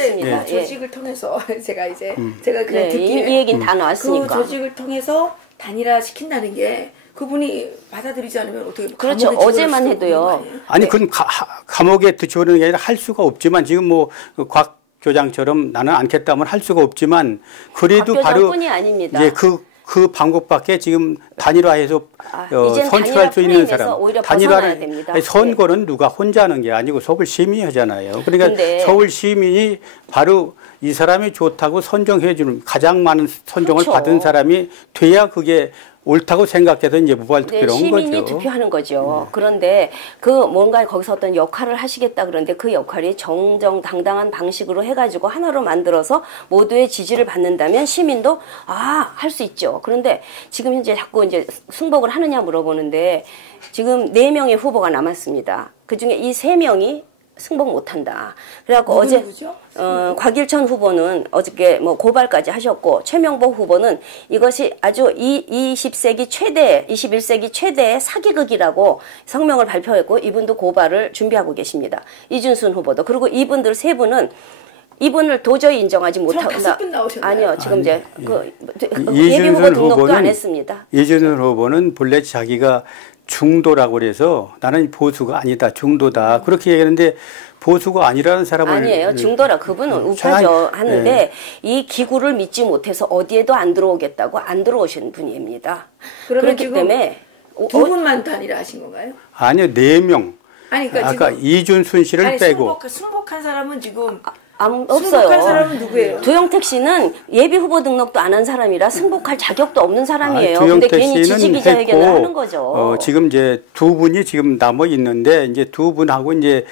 조직을 통해서 제가 그냥 이 얘기는 다 나왔으니까 그 조직을 통해서 단일화 시킨다는 게 그분이 받아들이지 않으면 어떻게 그렇죠. 어제만 해도요. 아니 그건 감옥에 집어넣는 게 아니라 할 수가 없지만 지금 뭐 곽 교장처럼 나는 않겠다면 할 수가 없지만 그래도 바로 아닙니다. 이제 그 방법밖에 지금 단일화해서 선출할 수 있는 사람. 단일화를 선거는 누가 혼자 하는 게 아니고 서울 시민이 하잖아요. 그러니까 서울 시민이 바로 이 사람이 좋다고 선정해 주는 가장 많은 선정을 받은 사람이 돼야 그게 옳다고 생각해서 이제 무발 투표를 한 거죠. 시민이 투표하는 거죠. 그런데 그 뭔가 거기서 어떤 역할을 하시겠다 그런데 그 역할이 정정당당한 방식으로 해가지고 하나로 만들어서 모두의 지지를 받는다면 시민도 할 수 있죠. 그런데 지금 현재 자꾸 이제 승복을 하느냐 물어보는데 지금 4명의 후보가 남았습니다. 그 중에 이 3명이 승복 못한다. 그래갖고 어제 곽일천 후보는 어저께 뭐 고발까지 하셨고 최명복 후보는 이것이 아주 20세기 최대, 21세기 최대의 사기극이라고 성명을 발표했고 이분도 고발을 준비하고 계십니다. 이준순 후보도 그리고 이분들 3분은 이분을 도저히 인정하지 못한다. 아니요, 지금 이제 예비 후보 등록도 안 했습니다. 이준순 후보는 본래 자기가 중도라고 그래서 나는 보수가 아니다. 중도다. 그렇게 얘기하는데 보수가 아니라는 사람을. 아니에요. 중도라. 그분은 우파죠. 하는데 이 기구를 믿지 못해서 어디에도 안 들어오겠다고 안 들어오신 분입니다. 그렇기 때문에. 두 분만 단일화 하신 건가요? 아니요. 4명. 아니, 그러니까 아까 이준순 씨를 빼고. 승복한 사람은 지금. 없어요. 승복한 사람은 누구예요? 조영택 씨는 예비 후보 등록도 안 한 사람이라 승복할 자격도 없는 사람이에요. 근데 괜히 지지기자회견을 하는 거죠. 지금 이제 2분이 지금 남아 있는데 이제 2분하고 이제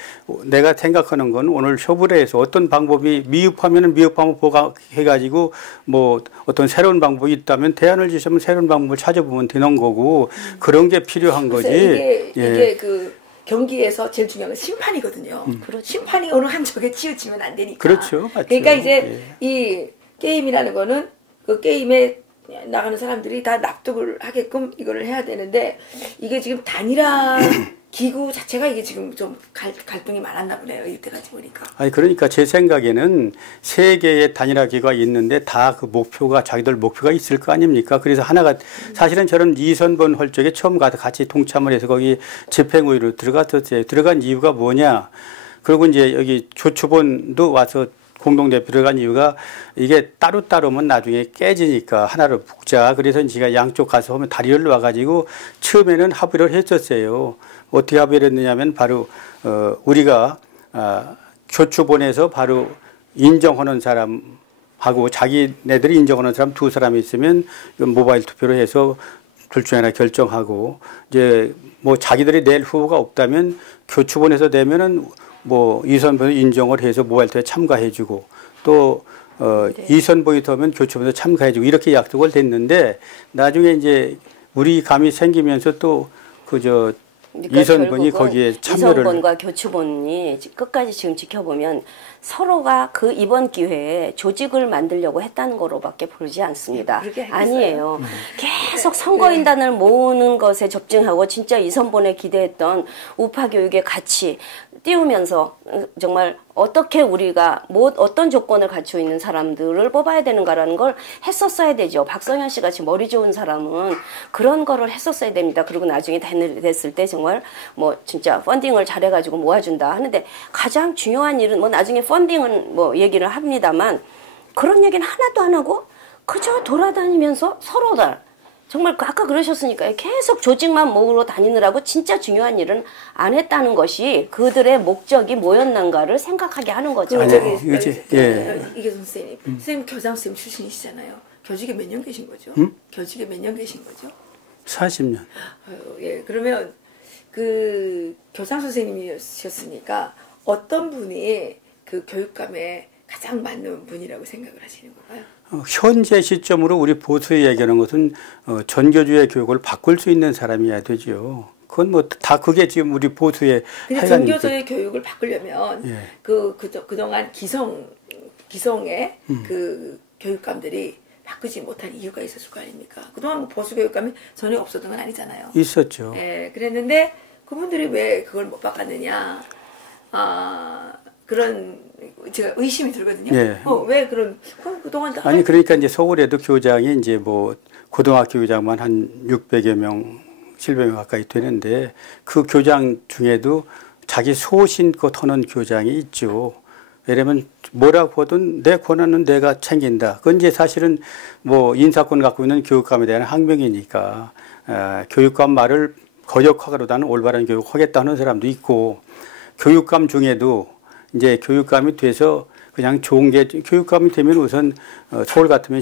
내가 생각하는 건 오늘 협의를 해서 어떤 방법이 미흡하면은 미흡함을 보강해가지고 뭐 어떤 새로운 방법이 있다면 대안을 주시면 새로운 방법을 찾아보면 되는 거고 그런 게 필요한 거지. 이게 그 경기에서 제일 중요한 건 심판이거든요. 심판이 어느 한 적에 치우치면 안 되니까. 그렇죠. 맞죠. 그러니까 이제 이 게임이라는 거는 그 게임에 나가는 사람들이 다 납득을 하게끔 이거를 해야 되는데 이게 지금 단일화 기구 자체가 이게 지금 좀 갈등이 많았나 보네요. 이때까지 보니까. 아니 그러니까 제 생각에는 3개의 단일화 기구가 있는데 다 그 목표가 자기들 목표가 있을 거 아닙니까? 그래서 하나가 사실은 저는 이선번 할 적에 처음 가서 같이 동참을 해서 거기 집행위로 들어갔었어요. 들어간 이유가 뭐냐? 그리고 이제 여기 조추본도 와서 공동대표 들어간 이유가 이게 따로따로면 나중에 깨지니까 하나로 묶자. 그래서 제가 양쪽 가서 하면 다리를 놔가지고 처음에는 합의를 했었어요. 어떻게 합의를 했느냐면 바로 우리가 교추본에서 바로 인정하는 사람하고 자기네들이 인정하는 사람 2사람이 있으면 모바일 투표로 해서 둘 중에 하나 결정하고 이제 뭐 자기들이 낼 후보가 없다면 교추본에서 내면은 뭐 이선번을 인정을 해서 모바일 투표에 참가해주고 또 이선번이 더면 교추본에서 참가해주고 이렇게 약속을 됐는데 나중에 이제 우리 감이 생기면서 또 그저 그러니까 이선번이 거기에 참여를 이선번과 교추본이 끝까지 지금 지켜보면 서로가 그 이번 기회에 조직을 만들려고 했다는 거로밖에 보지 않습니다. 아니에요. 계속 선거인단을 모으는 것에 집중하고 진짜 이선번에 기대했던 우파 교육의 가치 띄우면서 정말 어떻게 우리가 어떤 조건을 갖추고 있는 사람들을 뽑아야 되는가라는 걸 했었어야 되죠. 박성현 씨 같이 머리 좋은 사람은 그런 거를 했었어야 됩니다. 그리고 나중에 됐을 때 정말 뭐 진짜 펀딩을 잘해가지고 모아준다 하는데 가장 중요한 일은 뭐 나중에 펀딩은 뭐 얘기를 합니다만 그런 얘기는 하나도 안 하고 그저 돌아다니면서 서로들 정말 아까 그러셨으니까 계속 조직만 모으러 다니느라고 진짜 중요한 일은 안 했다는 것이 그들의 목적이 뭐였는가를 생각하게 하는 거죠. 이게 선생님, 선생님 교장 선생님 출신이시잖아요. 교직에 몇 년 계신 거죠? 교직에 몇 년 계신 거죠? 40년. 예, 그러면 그 교장 선생님이셨으니까 어떤 분이 그 교육감에 가장 맞는 분이라고 생각을 하시는 건가요? 현재 시점으로 우리 보수에 얘기하는 것은 전교조의 교육을 바꿀 수 있는 사람이어야 되죠. 그건 뭐 다 그게 지금 우리 보수의 근데 전교조의 교육을 바꾸려면 예. 그동안 기성의 그 교육감들이 바꾸지 못한 이유가 있었을 거 아닙니까? 그동안 뭐 보수 교육감이 전혀 없었던 건 아니잖아요. 있었죠. 예, 그랬는데 그분들이 왜 그걸 못 바꿨느냐? 그런 제가 의심이 들거든요. 예. 왜 그동안 아니 그러니까 이제 서울에도 교장이 이제 뭐 고등학교 교장만 한 600여 명, 700명 가까이 되는데 그 교장 중에도 자기 소신껏 하는 교장이 있죠. 왜냐면 뭐라고 하든 내 권한은 내가 챙긴다. 그건 이제 사실은 뭐 인사권 갖고 있는 교육감에 대한 항명이니까 교육감 말을 거역하거라는 올바른 교육하겠다는 사람도 있고 교육감 중에도 이제 교육감이 돼서 그냥 좋은 게 교육감이 되면 우선 서울 같으면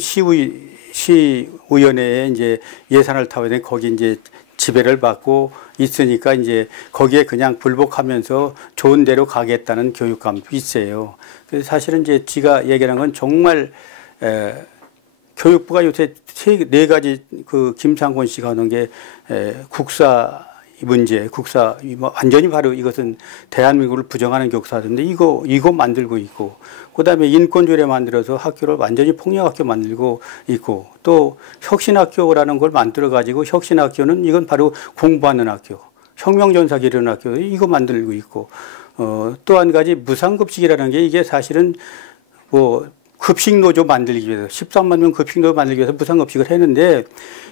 시의원회에 이제 예산을 타야 되는 거기 이제 지배를 받고 있으니까 이제 거기에 그냥 불복하면서 좋은 데로 가겠다는 교육감도 있어요. 그래서 사실은 이제 지가 얘기하는 건 정말 교육부가 요새 네 가지 그 김상곤 씨가 하는 게 국사 문제, 완전히 바로 이것은 대한민국을 부정하는 교사인데 이거 만들고 있고, 그 다음에 인권조례 만들어서 학교를 완전히 폭력학교 만들고 있고, 또 혁신학교라는 걸 만들어가지고 혁신학교는 이건 바로 공부하는 학교, 혁명전사 기르는 학교, 이거 만들고 있고, 또 한 가지 무상급식이라는 게 이게 사실은 뭐 급식노조 만들기 위해서 13만 명 급식노조 만들기 위해서 무상급식을 했는데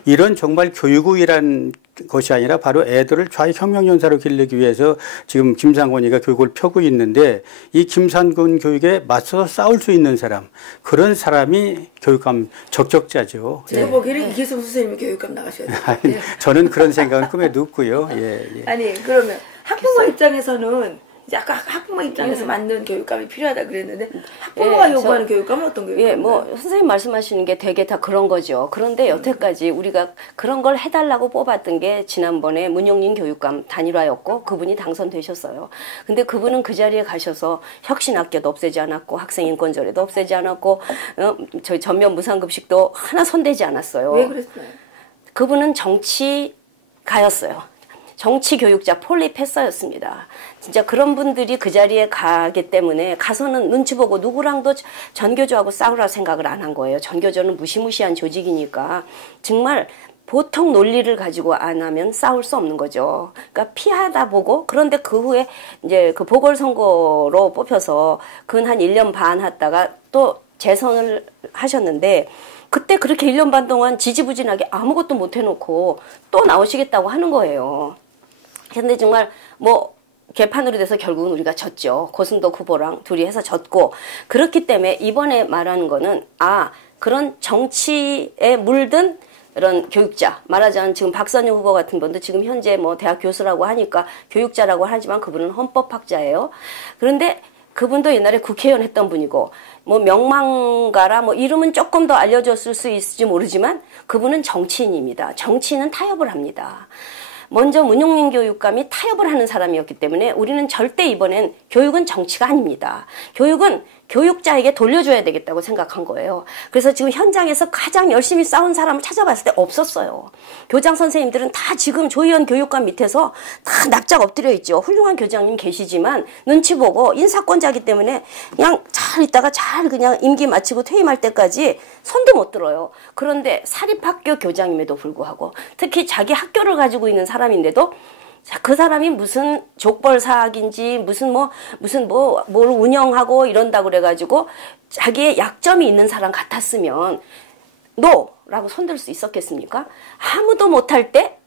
이런 정말 교육이란 것이 아니라 바로 애들을 좌익혁명연사로 기르기 위해서 지금 김상곤이가 교육을 펴고 있는데 이 김상곤 교육에 맞서서 싸울 수 있는 사람, 그런 사람이 교육감 적적자죠. 제가 보기에는 이계성 선생님이 교육감 나가셔야 돼요. 저는 그런 생각은 꿈에도 없고요. 예. 아니 그러면 학부모 입장에서는 이제 아까 학부모 입장에서 맞는 교육감이 필요하다 그랬는데 학부모가 요구하는 교육감은 어떤 교육감인가요? 뭐 선생님 말씀하시는 게 되게 다 그런 거죠. 그런데 여태까지 우리가 그런 걸 해달라고 뽑았던 게 지난번에 문영린 교육감 단일화였고 그분이 당선되셨어요. 근데 그분은 그 자리에 가셔서 혁신학교도 없애지 않았고 학생인권조례도 없애지 않았고 저희 전면 무상급식도 하나 손대지 않았어요. 왜 그랬어요? 그분은 정치가였어요. 정치교육자 폴리패서였습니다. 진짜 그런 분들이 그 자리에 가기 때문에 가서는 눈치 보고 누구랑도 전교조하고 싸우라 생각을 안 한 거예요. 전교조는 무시무시한 조직이니까 정말 보통 논리를 가지고 안 하면 싸울 수 없는 거죠. 그러니까 피하다 보고 그런데 그 후에 이제 그 보궐선거로 뽑혀서 근 한 1년 반 했다가 또 재선을 하셨는데 그때 그렇게 1년 반 동안 지지부진하게 아무것도 못 해놓고 또 나오시겠다고 하는 거예요. 근데 정말 뭐 개판으로 돼서 결국은 우리가 졌죠. 고승덕 후보랑 둘이 해서 졌고, 그렇기 때문에 이번에 말하는 거는 그런 정치에 물든 이런 교육자, 말하자면 지금 박선영 후보 같은 분도 지금 현재 뭐 대학 교수라고 하니까 교육자라고 하지만 그분은 헌법학자예요. 그런데 그분도 옛날에 국회의원 했던 분이고 뭐 명망가라 뭐 이름은 조금 더 알려졌을 수 있을지 모르지만 그분은 정치인입니다. 정치인은 타협을 합니다. 먼저 문용민 교육감이 타협을 하는 사람이었기 때문에 우리는 절대 이번엔 교육은 정치가 아닙니다. 교육은 교육자에게 돌려줘야 되겠다고 생각한 거예요. 그래서 지금 현장에서 가장 열심히 싸운 사람을 찾아봤을 때 없었어요. 교장 선생님들은 다 지금 조희연 교육감 밑에서 다 납작 엎드려 있죠. 훌륭한 교장님 계시지만 눈치 보고 인사권자기 때문에 그냥 잘 있다가 잘 그냥 임기 마치고 퇴임할 때까지 손도 못 들어요. 그런데 사립학교 교장임에도 불구하고 특히 자기 학교를 가지고 있는 사람인데도 자, 그 사람이 무슨 족벌 사학인지 뭘 운영하고 이런다고 그래가지고 자기의 약점이 있는 사람 같았으면 노라고 손들 수 있었겠습니까? 아무도 못할 때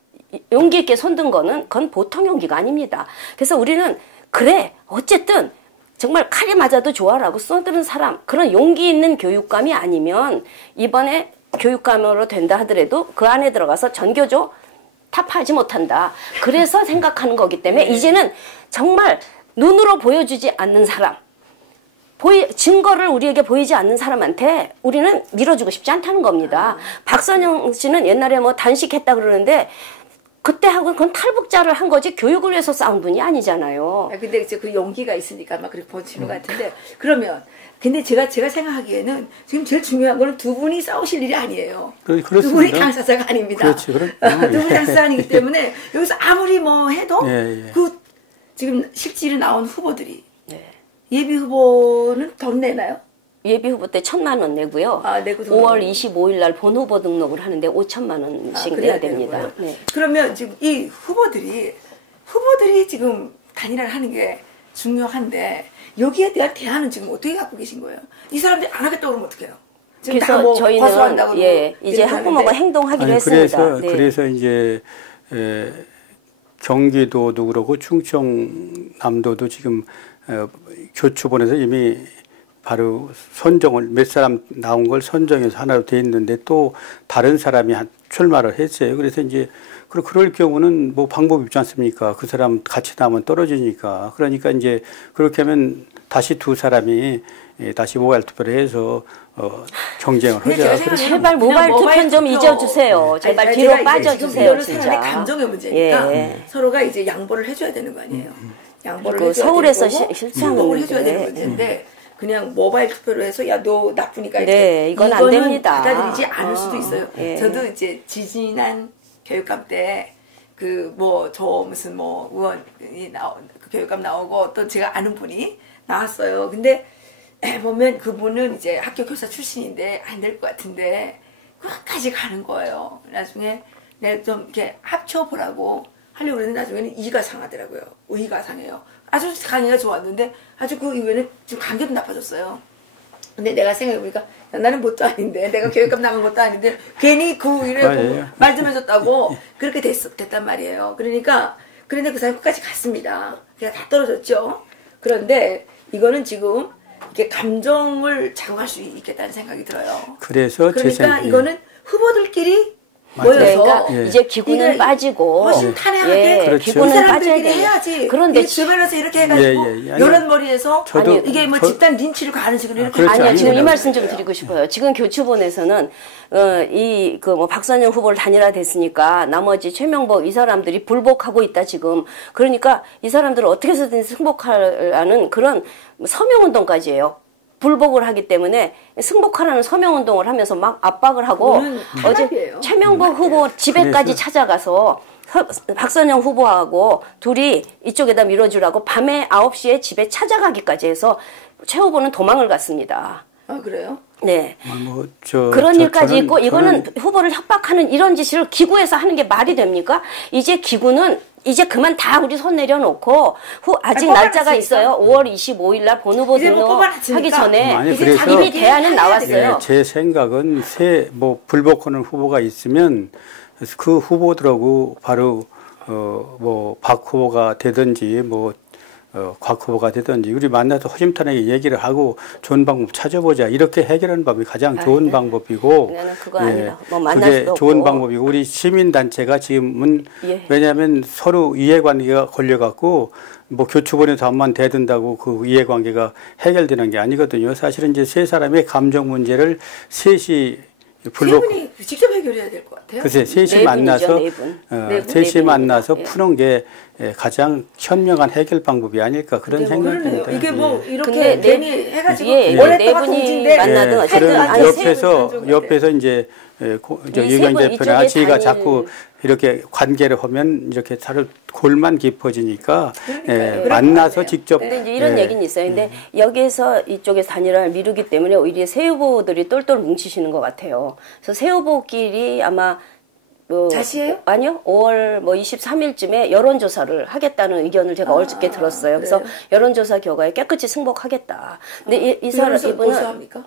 용기 있게 손든 거는 그건 보통 용기가 아닙니다. 그래서 우리는 그래 어쨌든 정말 칼이 맞아도 좋아라고 손드는 사람, 그런 용기 있는 교육감이 아니면 이번에 교육감으로 된다 하더라도 그 안에 들어가서 전교조 타파하지 못한다. 그래서 생각하는 거기 때문에 이제는 정말 눈으로 보여주지 않는 사람, 증거를 우리에게 보이지 않는 사람한테 우리는 밀어주고 싶지 않다는 겁니다. 박선영 씨는 옛날에 뭐 단식했다 그러는데 그때하고는 그건 탈북자를 한 거지 교육을 위해서 싸운 분이 아니잖아요. 근데 이제 그 용기가 있으니까 막 그렇게 버티는 것 같은데, 그러면 근데 제가 생각하기에는 지금 제일 중요한 거는 두 분이 싸우실 일이 아니에요. 그렇습니다. 두 분이 당사자가 아닙니다. 그렇지, 두 분이 당사자가 아니기 때문에 여기서 아무리 뭐 해도 그 지금 실질이 나온 후보들이 예비 후보는 돈 내나요? 예비 후보 때 1,000만 원 내고요. 5월 25일 날 본 후보 등록을 하는데 5천만 원씩 내야 됩니다. 네. 그러면 지금 이 후보들이 지금 단일화를 하는 게 중요한데 여기에 대한 대안은 지금 어떻게 갖고 계신 거예요? 이 사람들이 안 하겠다고 그러면 어떡해요? 그래서 뭐 저희는 이제 학부모가 행동하기로 했습니다. 그래서 이제 경기도도 그렇고 충청남도도 지금 교추본에서 이미 바로 선정을 몇 사람 나온 걸 선정해서 하나로 돼 있는데 또 다른 사람이 출마를 했어요. 그래서 이제 그럴 경우는 뭐 방법이 있지 않습니까? 그 사람 같이 나오면 떨어지니까. 그러니까 이제 그렇게 하면 다시 두 사람이 다시 모바일 투표를 해서 경쟁을 하자. 제발 모바일 투표는 좀 잊어주세요. 제발 뒤로 빠져주세요. 진짜. 감정의 문제니까 서로가 이제 양보를 해줘야 되는 거 아니에요. 양보를 해줘야 서울에서 실천을 해줘야 되는 문제인데 그냥 모바일 투표로 해서 야 너 나쁘니까 이건 안 됩니다. 받아들이지 않을 수도 있어요. 저도 이제 지지난 교육감 때 그 뭐 저 무슨 뭐 의원이 그 교육감 나오고 또 제가 아는 분이 나왔어요. 근데 보면 그분은 이제 학교 교사 출신인데 안 될 것 같은데 끝까지 가는 거예요. 나중에 내가 좀 이렇게 합쳐보라고 하려고 그랬는데 나중에는 이가 상하더라고요. 의가 상해요. 아주 강의가 좋았는데 아주 그 이후에는 지금 감기도 나빠졌어요. 근데 내가 생각해보니까 나는 뭣도 아닌데 내가 교육감 나간 것도 아닌데 괜히 그 일에 말 좀 해줬다고 그렇게 됐단 말이에요. 그런데 그 사람이 끝까지 갔습니다. 그냥 다 떨어졌죠. 그런데 이거는 지금 이게 감정을 자극할 수 있겠다는 생각이 들어요. 그러니까 이거는 후보들끼리 모여서 그러니까 이제 기구는 빠지고 훨씬 탄핵하게 기구는 빠져야 돼. 해야지. 그런데 주변에서 이렇게 해가지고 이런 머리에서 이게 뭐 집단 린치를 가는 식으로 이렇게 아니요. 지금 이 말씀 좀 드리고 싶어요. 지금 교추본에서는 뭐 박선영 후보를 단일화됐으니까 나머지 최명복 이 사람들이 불복하고 있다 지금. 그러니까 이 사람들을 어떻게 해서든 승복하라는 그런 서명운동까지 해요. 불복을 하기 때문에 승복하라는 서명운동을 하면서 막 압박을 하고 어제 최명복 후보 집에까지 찾아가서 박선영 후보하고 둘이 이쪽에다 밀어주라고 밤에 9시에 집에 찾아가기까지 해서 최 후보는 도망을 갔습니다. 아 그래요? 네. 그런 일까지 있고 이거는 후보를 협박하는 이런 짓을 기구에서 하는 게 말이 됩니까? 이제 기구는 이제 그만 다 우리 손 내려놓고 아직 날짜가 있어요. 5월 25일 날 본후보 등록하기 전에 이미 대안은 나왔어요. 제 생각은 불복하는 후보가 있으면 그 후보들하고 바로 뭐 박 후보가 되든지 곽 후보가 되든지 우리 만나서 허심탄회하게 얘기를 하고 좋은 방법 찾아보자 이렇게 해결하는 방법이 가장 좋은 방법이고 그거 아니라 뭐 만날 수도 없고 좋은 방법이고 우리 시민단체가 지금은 왜냐하면 서로 이해관계가 걸려갖고 뭐 교추본에서 한번 대든다고 그 이해관계가 해결되는 게 아니거든요. 사실은 이제 세 사람의 감정 문제를 셋이 세 분이 직접 해결해야 될 것 같아요. 글쎄 셋이 만나서 셋이 만나서 푸는 게 가장 현명한 해결 방법이 아닐까 그런 생각이 듭니다. 이게 뭐 이렇게 괜히 해가지고 네 분이 만나든 어쨌든 옆에서 이제 이건 대표나 지가 자꾸 이렇게 관계를 하면 이렇게 서로 골만 깊어지니까 만나서 직접. 근데 이제 이런 얘기는 있어요. 근데 여기에서 이쪽에서 단일화를 미루기 때문에 오히려 새 후보들이 똘똘 뭉치시는 것 같아요. 그래서 새 후보끼리 아마 자시해요? 아니요. 5월 뭐 23일쯤에 여론조사를 하겠다는 의견을 제가 어저께 들었어요. 그래서 네. 여론조사 결과에 깨끗이 승복하겠다. 근데 이 사람 이분은 고소합니까?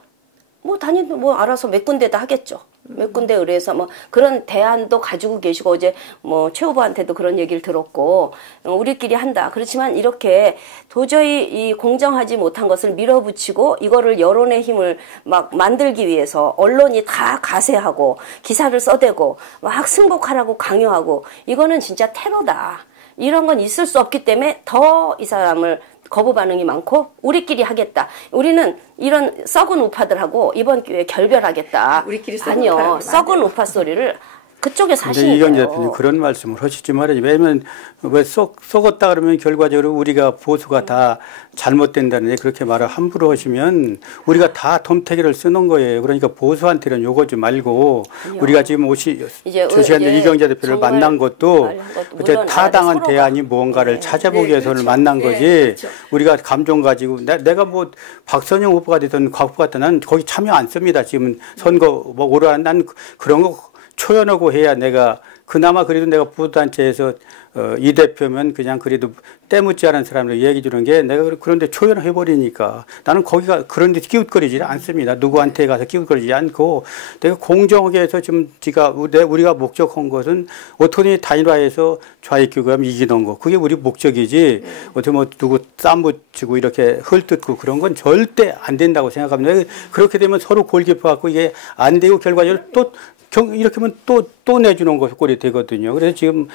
뭐 단위도 뭐 알아서 몇 군데다 하겠죠. 몇 군데 의뢰해서 뭐 그런 대안도 가지고 계시고 어제 뭐 최 후보한테도 그런 얘기를 들었고 우리끼리 한다. 그렇지만 이렇게 도저히 이 공정하지 못한 것을 밀어붙이고 이거를 여론의 힘을 막 만들기 위해서 언론이 다 가세하고 기사를 써대고 막 승복하라고 강요하고 이거는 진짜 테러다. 이런 건 있을 수 없기 때문에 더 이 사람을 거부 반응이 많고 우리끼리 하겠다. 우리는 이런 썩은 우파들하고 이번 기회에 결별하겠다. 우리끼리 아니요. 썩은 우파 소리를 그쪽에서 하시니까요. 이경재 대표님 그런 말씀을 하시지 말아야지. 왜냐하면 왜 썩었다 그러면 결과적으로 우리가 보수가 다 잘못된다는 그렇게 말을 함부로 하시면 우리가 다 덤태기를 쓰는 거예요. 그러니까 보수한테는 요거지 말고 우리가 지금 저 시간에 이경재 대표를 만난 것도 타당한 대안이 무언가를 찾아보기 위해서는 그렇죠. 만난 거지. 그렇죠. 우리가 감정 가지고 내가 뭐 박선영 후보가 되든 곽 후보가 되든 난 거기 참여 안 씁니다. 지금 선거 뭐 오라 난 그런 거 초연하고 해야 내가 그나마 그래도 내가 보수단체에서 이 대표면 그냥 그래도 때묻지 않은 사람을 얘기 주는 게 내가 그런데 초연을 해버리니까 나는 거기가 그런 데 끼웃거리지 않습니다. 누구한테 가서 끼웃거리지 않고 내가 공정하게 해서 지금 우리가 목적한 것은 어떻게 단일화해서 좌익규가 이기는 거 그게 우리 목적이지 어떻게 뭐 누구 쌈붙이고 이렇게 헐뜯고 그런 건 절대 안 된다고 생각합니다. 그렇게 되면 서로 골기파 갖고 이게 안 되고 결과적으로 또 이렇게 하면 또 내주는 것 꼴이 되거든요. 그래서 지금,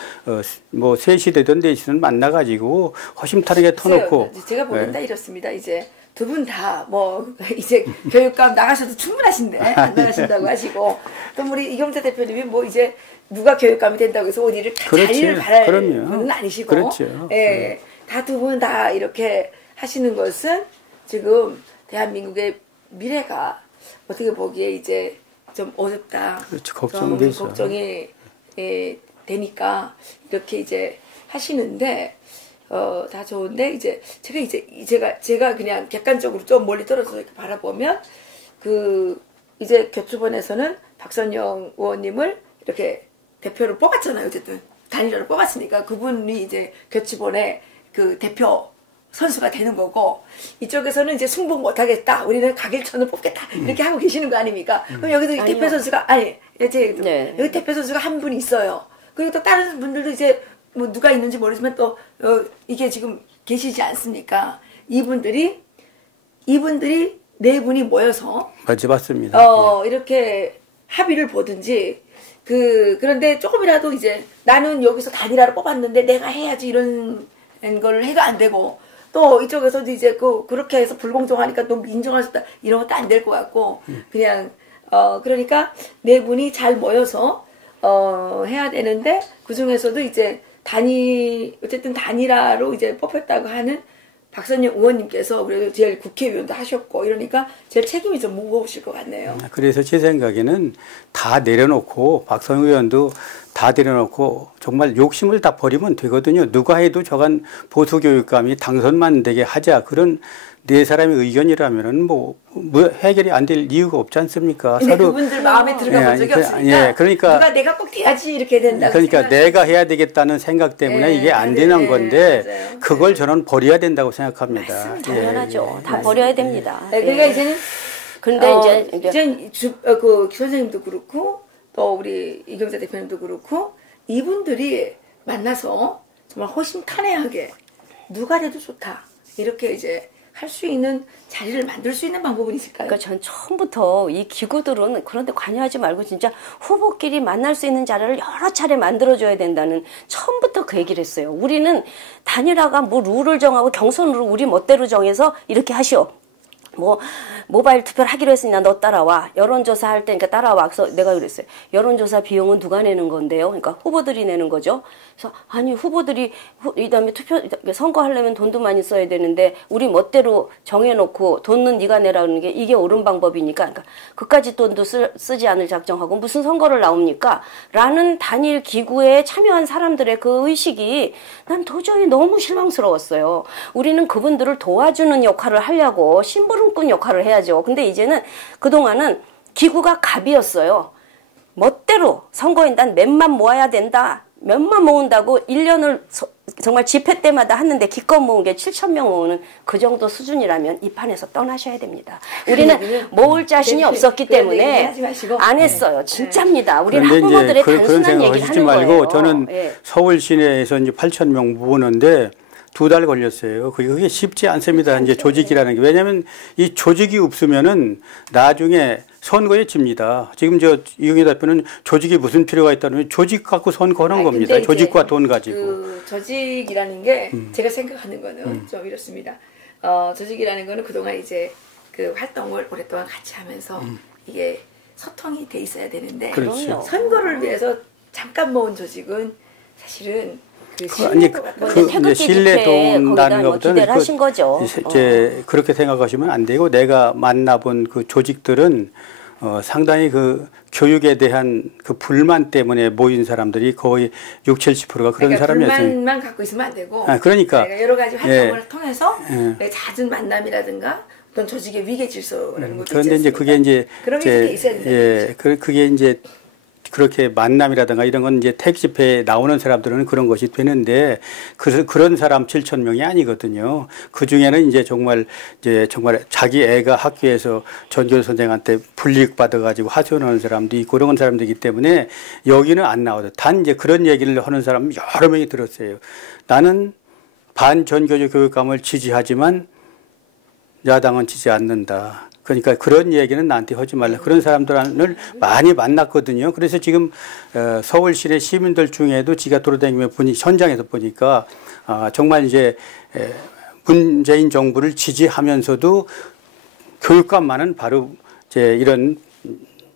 뭐, 3시 되던 4시는 만나가지고 허심탄회하게 터놓고. 제가 보는데 이렇습니다. 이제 두 분 다 뭐, 이제 교육감 나가셔도 충분하신데, 안 나가신다고 하시고, 또 우리 이경재 대표님이 뭐 이제 누가 교육감이 된다고 해서 어디를 자리를 바랄 분은 아니시고, 그렇죠. 예. 다 두 분 다 이렇게 하시는 것은 지금 대한민국의 미래가 어떻게 보기에 이제 좀 어렵다. 그렇죠. 걱정되죠. 걱정이 되니까 이렇게 이제 하시는데 다 좋은데 이제 제가 그냥 객관적으로 좀 멀리 떨어져서 이렇게 바라보면 이제 교추본에서는 박선영 의원님을 이렇게 대표를 뽑았잖아요. 어쨌든 단일화를 뽑았으니까 그분이 이제 교추본의 그 대표 선수가 되는 거고 이쪽에서는 이제 승복 못하겠다. 우리는 각일천을 뽑겠다. 이렇게 하고 계시는 거 아닙니까? 그럼 여기도 대표 선수가 여기 대표 선수가 한 분 있어요. 그리고 또 다른 분들도 이제 뭐 누가 있는지 모르지만 또 이게 지금 계시지 않습니까? 이분들이 네 분이 모여서 맞습니다. 이렇게 합의를 보든지 그런데 조금이라도 이제 나는 여기서 단일화를 뽑았는데 내가 해야지 이런 걸 해도 안 되고. 또 이쪽에서도 이제 그렇게 해서 불공정하니까 또 인정할 수 없다 이런 것도 안 될 것 같고 그냥 그러니까 네 분이 잘 모여서 해야 되는데 그 중에서도 이제 어쨌든 단일화로 이제 뽑혔다고 하는 박선영 의원님께서 그래도 제일 국회의원도 하셨고 이러니까 제일 책임이 좀 무거우실 것 같네요. 그래서 제 생각에는 다 내려놓고 박선영 의원도 다 내려놓고 정말 욕심을 다 버리면 되거든요. 누가 해도 저간 보수교육감이 당선만 되게 하자. 그런 네 사람의 의견이라면은 뭐 해결이 안 될 이유가 없지 않습니까? 근데 그분들 마음에 들어가 본 적이 없으니까. 그러니까 누가 내가 꼭 돼야지 이렇게 된다고. 그러니까 내가 해야 되겠다는 생각 때문에 이게 안 되는 건데 맞아요. 그걸 저는 버려야 된다고 생각합니다. 당연하죠. 다 버려야 됩니다. 그러니까 이제는 근데 이제 그 선생님도 그렇고 또 우리 이경재 대표님도 그렇고 이분들이 만나서 정말 허심탄회하게 누가 돼도 좋다 이렇게 이제 할 수 있는 자리를 만들 수 있는 방법은 있을까요? 그러니까 전 처음부터 이 기구들은 그런데 관여하지 말고 진짜 후보끼리 만날 수 있는 자리를 여러 차례 만들어줘야 된다는 처음부터 그 얘기를 했어요. 우리는 단일화가 뭐 룰을 정하고 경선으로 우리 멋대로 정해서 이렇게 하시오. 뭐 모바일 투표를 하기로 했으니까 너 따라와. 여론조사 할 때니까 따라와. 그래서 내가 그랬어요. 여론조사 비용은 누가 내는 건데요? 그러니까 후보들이 내는 거죠. 그래서 아니 후보들이 이다음에 선거하려면 돈도 많이 써야 되는데 우리 멋대로 정해놓고 돈은 네가 내라는 게 이게 옳은 방법이니까 그러니까 그까지 돈도 쓰지 않을 작정하고 무슨 선거를 나옵니까? 라는 단일 기구에 참여한 사람들의 그 의식이 난 도저히 너무 실망스러웠어요. 우리는 그분들을 도와주는 역할을 하려고 심부름꾼 역할을 해야죠. 근데 이제는 그동안은 기구가 갑이었어요. 멋대로 선거인단 몇만 모아야 된다. 몇만 모은다고 1년을 정말 집회 때마다 하는데 기껏 모은 게 7,000명 모으는 그 정도 수준이라면 이 판에서 떠나셔야 됩니다. 우리는 모을 자신이 없었기 때문에 안 했어요. 진짜입니다. 우리는 학부모들의 단순한 얘기를 하는 말고 거예요. 저는 서울 시내에서 이제 8,000명 모으는데 2달 걸렸어요. 그게 쉽지 않습니다. 이제 조직이라는 게. 왜냐하면 이 조직이 없으면은 나중에 선거에 집니다. 지금 이경희 대표는 조직이 무슨 필요가 있다는 조직 갖고 선거하는 겁니다. 조직과 돈 가지고. 그 조직이라는 게 제가 생각하는 거는 좀 이렇습니다. 조직이라는 거는 그동안 이제 그 활동을 오랫동안 같이 하면서 이게 소통이 돼 있어야 되는데 그렇죠. 선거를 위해서 잠깐 모은 조직은 사실은 그 신뢰 도운다는 것보다는 하신 거죠. 이제 그렇게 생각하시면 안 되고 내가 만나본 그 조직들은 상당히 그 교육에 대한 그 불만 때문에 모인 사람들이 거의 60-70%가 그런 사람이었어요. 불만만 갖고 있으면 안 되고. 그러니까 여러 가지 활동을 통해서 잦은 만남이라든가 어떤 조직의 위계 질서라는 것도 그런데 이제 그게 이제 그런 게 있어야 된다. 그게 이제 그렇게 만남이라든가 이런 건 이제 택 집회에 나오는 사람들은 그런 것이 되는데 그런 사람 7,000명이 아니거든요. 그 중에는 이제 정말 자기 애가 학교에서 전교 선생한테 불이익 받아가지고 하소연하는 사람도 있고 그런 사람들이기 때문에 여기는 안 나와도 단 이제 그런 얘기를 하는 사람 여러 명이 들었어요. 나는 반전교조 교육감을 지지하지만 야당은 지지 않는다. 그러니까 그런 얘기는 나한테 하지 말라. 그런 사람들을 많이 만났거든요. 그래서 지금 서울 시내 시민들 중에도 지가 돌아다니며 현장에서 보니까 정말 이제 문재인 정부를 지지하면서도 교육감만은 바로 이제 이런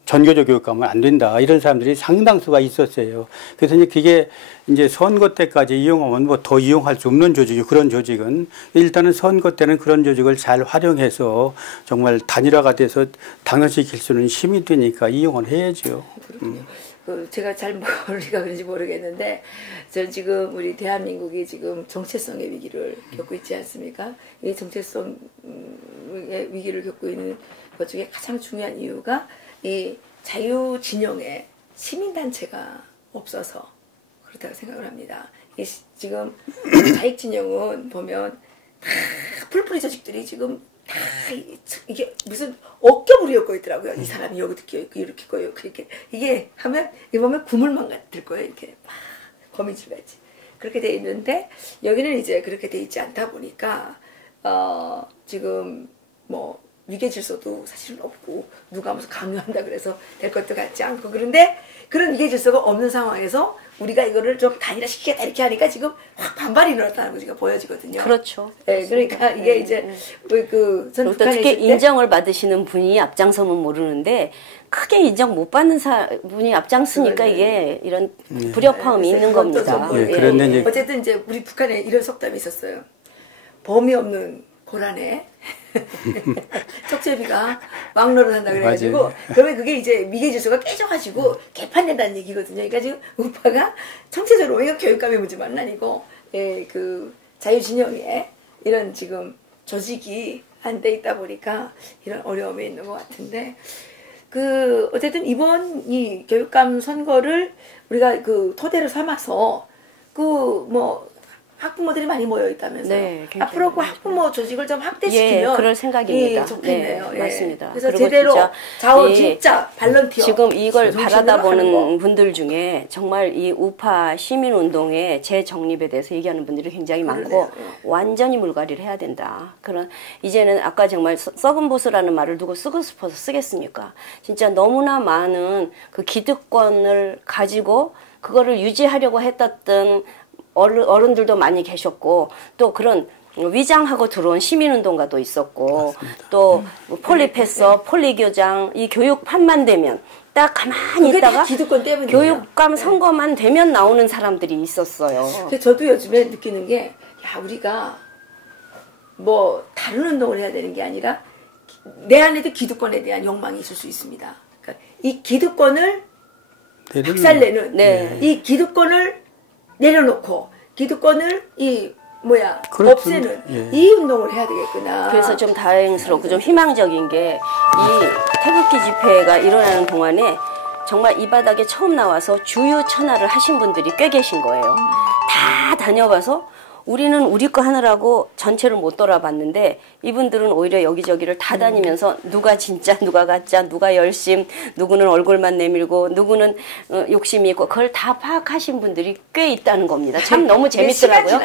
전교조 교육감은 안 된다. 이런 사람들이 상당수가 있었어요. 그래서 이제 그게 이제 선거 때까지 이용하면 뭐 더 이용할 수 없는 조직이고 그런 조직은 일단은 선거 때는 그런 조직을 잘 활용해서 정말 단일화가 돼서 당선시킬 수는 힘이 되니까 이용을 해야죠. 제가 잘 모르니까 그런지 모르겠는데 저 지금 우리 대한민국이 지금 정체성의 위기를 겪고 있지 않습니까? 이 정체성의 위기를 겪고 있는 것 중에 가장 중요한 이유가 이 자유진영에 시민단체가 없어서 그렇다고 생각을 합니다. 지금 자익진영은 보면 다 풀뿌리 조직들이 지금 다 이게 무슨 어깨물이 엮고 있더라고요. 이 사람이 여기도 끼어있고 이렇게 끼어있고 그렇게 이게 하면 이게 보면 구물만 같을 거예요. 이렇게 막 거미줄같이 그렇게 돼 있는데 여기는 이제 그렇게 돼 있지 않다 보니까 지금 뭐 위계 질서도 사실은 없고 누가 무슨 강요한다 그래서 될 것도 같지 않고 그런데 그런 위계 질서가 없는 상황에서 우리가 이거를 좀 단일화시키겠다 이렇게 하니까 지금 확 반발이 일어났다는 거가 보여지거든요. 그렇죠. 네, 그러니까 이게 이제 전 북한에 특히 인정을 받으시는 분이 앞장서면 모르는데 크게 인정 못 받는 분이 앞장서니까 이게 이런 불협화음이 있는 겁니다. 그런데 이제 어쨌든 이제 우리 북한에 이런 속담이 있었어요. 범위 없는 고란에 척제비가 왕노를 한다 그래가지고 그러면 그게 이제 미개질서가 깨져가지고 개판된다는 얘기거든요. 그러니까 지금 우파가 총체적으로 오히려 교육감의 문제만은 아니고 그 자유진영에 이런 지금 조직이 안 돼 있다 보니까 이런 어려움이 있는 것 같은데 그 어쨌든 이번 이 교육감 선거를 우리가 그 토대로 삼아서 그 뭐 학부모들이 많이 모여 있다면서요. 네, 앞으로 그 학부모 조직을 좀 확대시키면 그럴 생각입니다. 좋겠네요. 네, 맞습니다. 그래서 제대로 자원 진짜 발런티어 지금 이걸 바라다보는 분들 중에 정말 이 우파 시민운동의 재정립에 대해서 얘기하는 분들이 굉장히 많고 완전히 물갈이를 해야 된다. 그런 이제는 아까 정말 썩은 보수라는 말을 누구 쓰고 싶어서 쓰겠습니까? 진짜 너무나 많은 그 기득권을 가지고 그거를 유지하려고 했던 어른들도 많이 계셨고 또 그런 위장하고 들어온 시민운동가도 있었고 맞습니다. 또 폴리패서, 폴리교장 이 교육판만 되면 딱 가만히 있다가 교육감 선거만 되면 나오는 사람들이 있었어요. 저도 요즘에 느끼는 게 야 우리가 뭐 다른 운동을 해야 되는 게 아니라 내 안에도 기득권에 대한 욕망이 있을 수 있습니다. 그러니까 이 기득권을 박살내는 이 기득권을 내려놓고 기득권을 없애는 이 운동을 해야 되겠구나. 그래서 좀 다행스럽고 좀 희망적인 게 이 태극기 집회가 일어나는 동안에 정말 이 바닥에 처음 나와서 주유천하를 하신 분들이 꽤 계신 거예요. 다 다녀봐서 우리는 우리 거 하느라고 전체를 못 돌아봤는데 이분들은 오히려 여기저기를 다 다니면서 누가 진짜 누가 가짜 누가 열심 누구는 얼굴만 내밀고 누구는 욕심이 있고 그걸 다 파악하신 분들이 꽤 있다는 겁니다. 참 너무 재밌더라고요.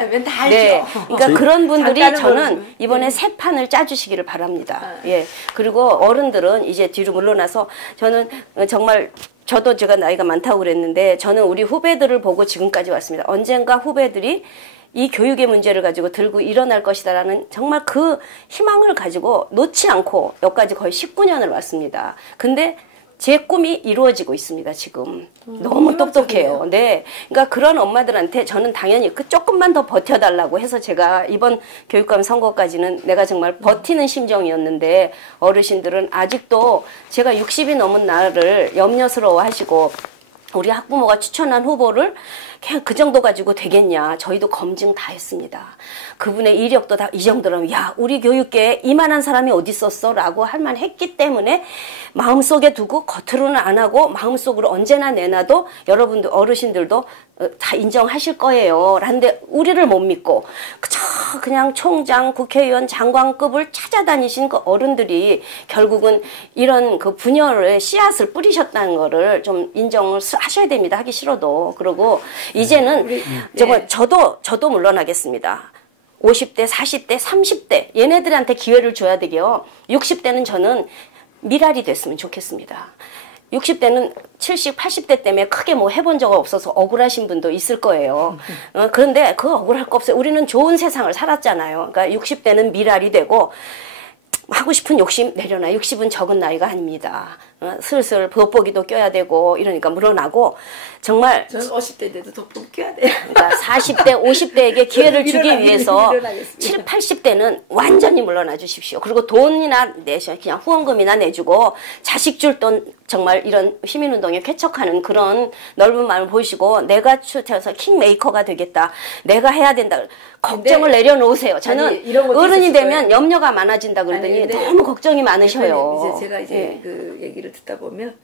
네, 그러니까 그런 분들이 저는 이번에 새 판을 짜주시기를 바랍니다. 예, 그리고 어른들은 이제 뒤로 물러나서 저는 정말 저도 제가 나이가 많다고 그랬는데 저는 우리 후배들을 보고 지금까지 왔습니다. 언젠가 후배들이 이 교육의 문제를 가지고 들고 일어날 것이다라는 정말 그 희망을 가지고 놓지 않고 여기까지 거의 19년을 왔습니다. 근데 제 꿈이 이루어지고 있습니다, 지금. 너무 똑똑해요. 네. 그러니까 그런 엄마들한테 저는 당연히 그 조금만 더 버텨달라고 해서 제가 이번 교육감 선거까지는 내가 정말 버티는 심정이었는데 어르신들은 아직도 제가 60이 넘은 나를 염려스러워 하시고 우리 학부모가 추천한 후보를 그냥 그 정도 가지고 되겠냐. 저희도 검증 다 했습니다. 그분의 이력도 다 이 정도라면 야 우리 교육계에 이만한 사람이 어디 있었어? 라고 할 만했기 때문에 마음속에 두고 겉으로는 안 하고 마음속으로 언제나 내놔도 여러분들 어르신들도 다 인정하실 거예요. 라는데 우리를 못 믿고 그냥 총장, 국회의원, 장관급을 찾아다니신 그 어른들이 결국은 이런 그 분열의 씨앗을 뿌리셨다는 거를 좀 인정을 하셔야 됩니다. 하기 싫어도. 그리고 이제는 정말 저도 물러나겠습니다. 50대, 40대, 30대 얘네들한테 기회를 줘야 되게요. 60대는 저는 미랄이 됐으면 좋겠습니다. 60대는 70, 80대 때문에 크게 뭐 해본 적 없어서 억울하신 분도 있을 거예요. 그런데 그거 억울할 거 없어요. 우리는 좋은 세상을 살았잖아요. 그러니까 60대는 미랄이 되고 하고 싶은 욕심 내려놔. 60은 적은 나이가 아닙니다. 슬슬 돋보기도 껴야 되고 이러니까 물러나고 정말 저는 50대인데도 돋보기 껴야 돼요. 그러니까 40대, 50대에게 기회를 주기 위해서 70, 80대는 완전히 물러나 주십시오. 그리고 돈이나 내셔 그냥 후원금이나 내주고 자식 줄 돈 정말 이런 시민운동에 쾌척하는 그런 넓은 마음을 보이시고 내가 추천해서 킹메이커가 되겠다. 내가 해야 된다. 걱정을 내려놓으세요. 저는 아니, 어른이 되면 염려가 많아진다 그러더니 아니, 너무 걱정이 많으셔요. 이제 제가 이제 그 얘기를 듣다 보면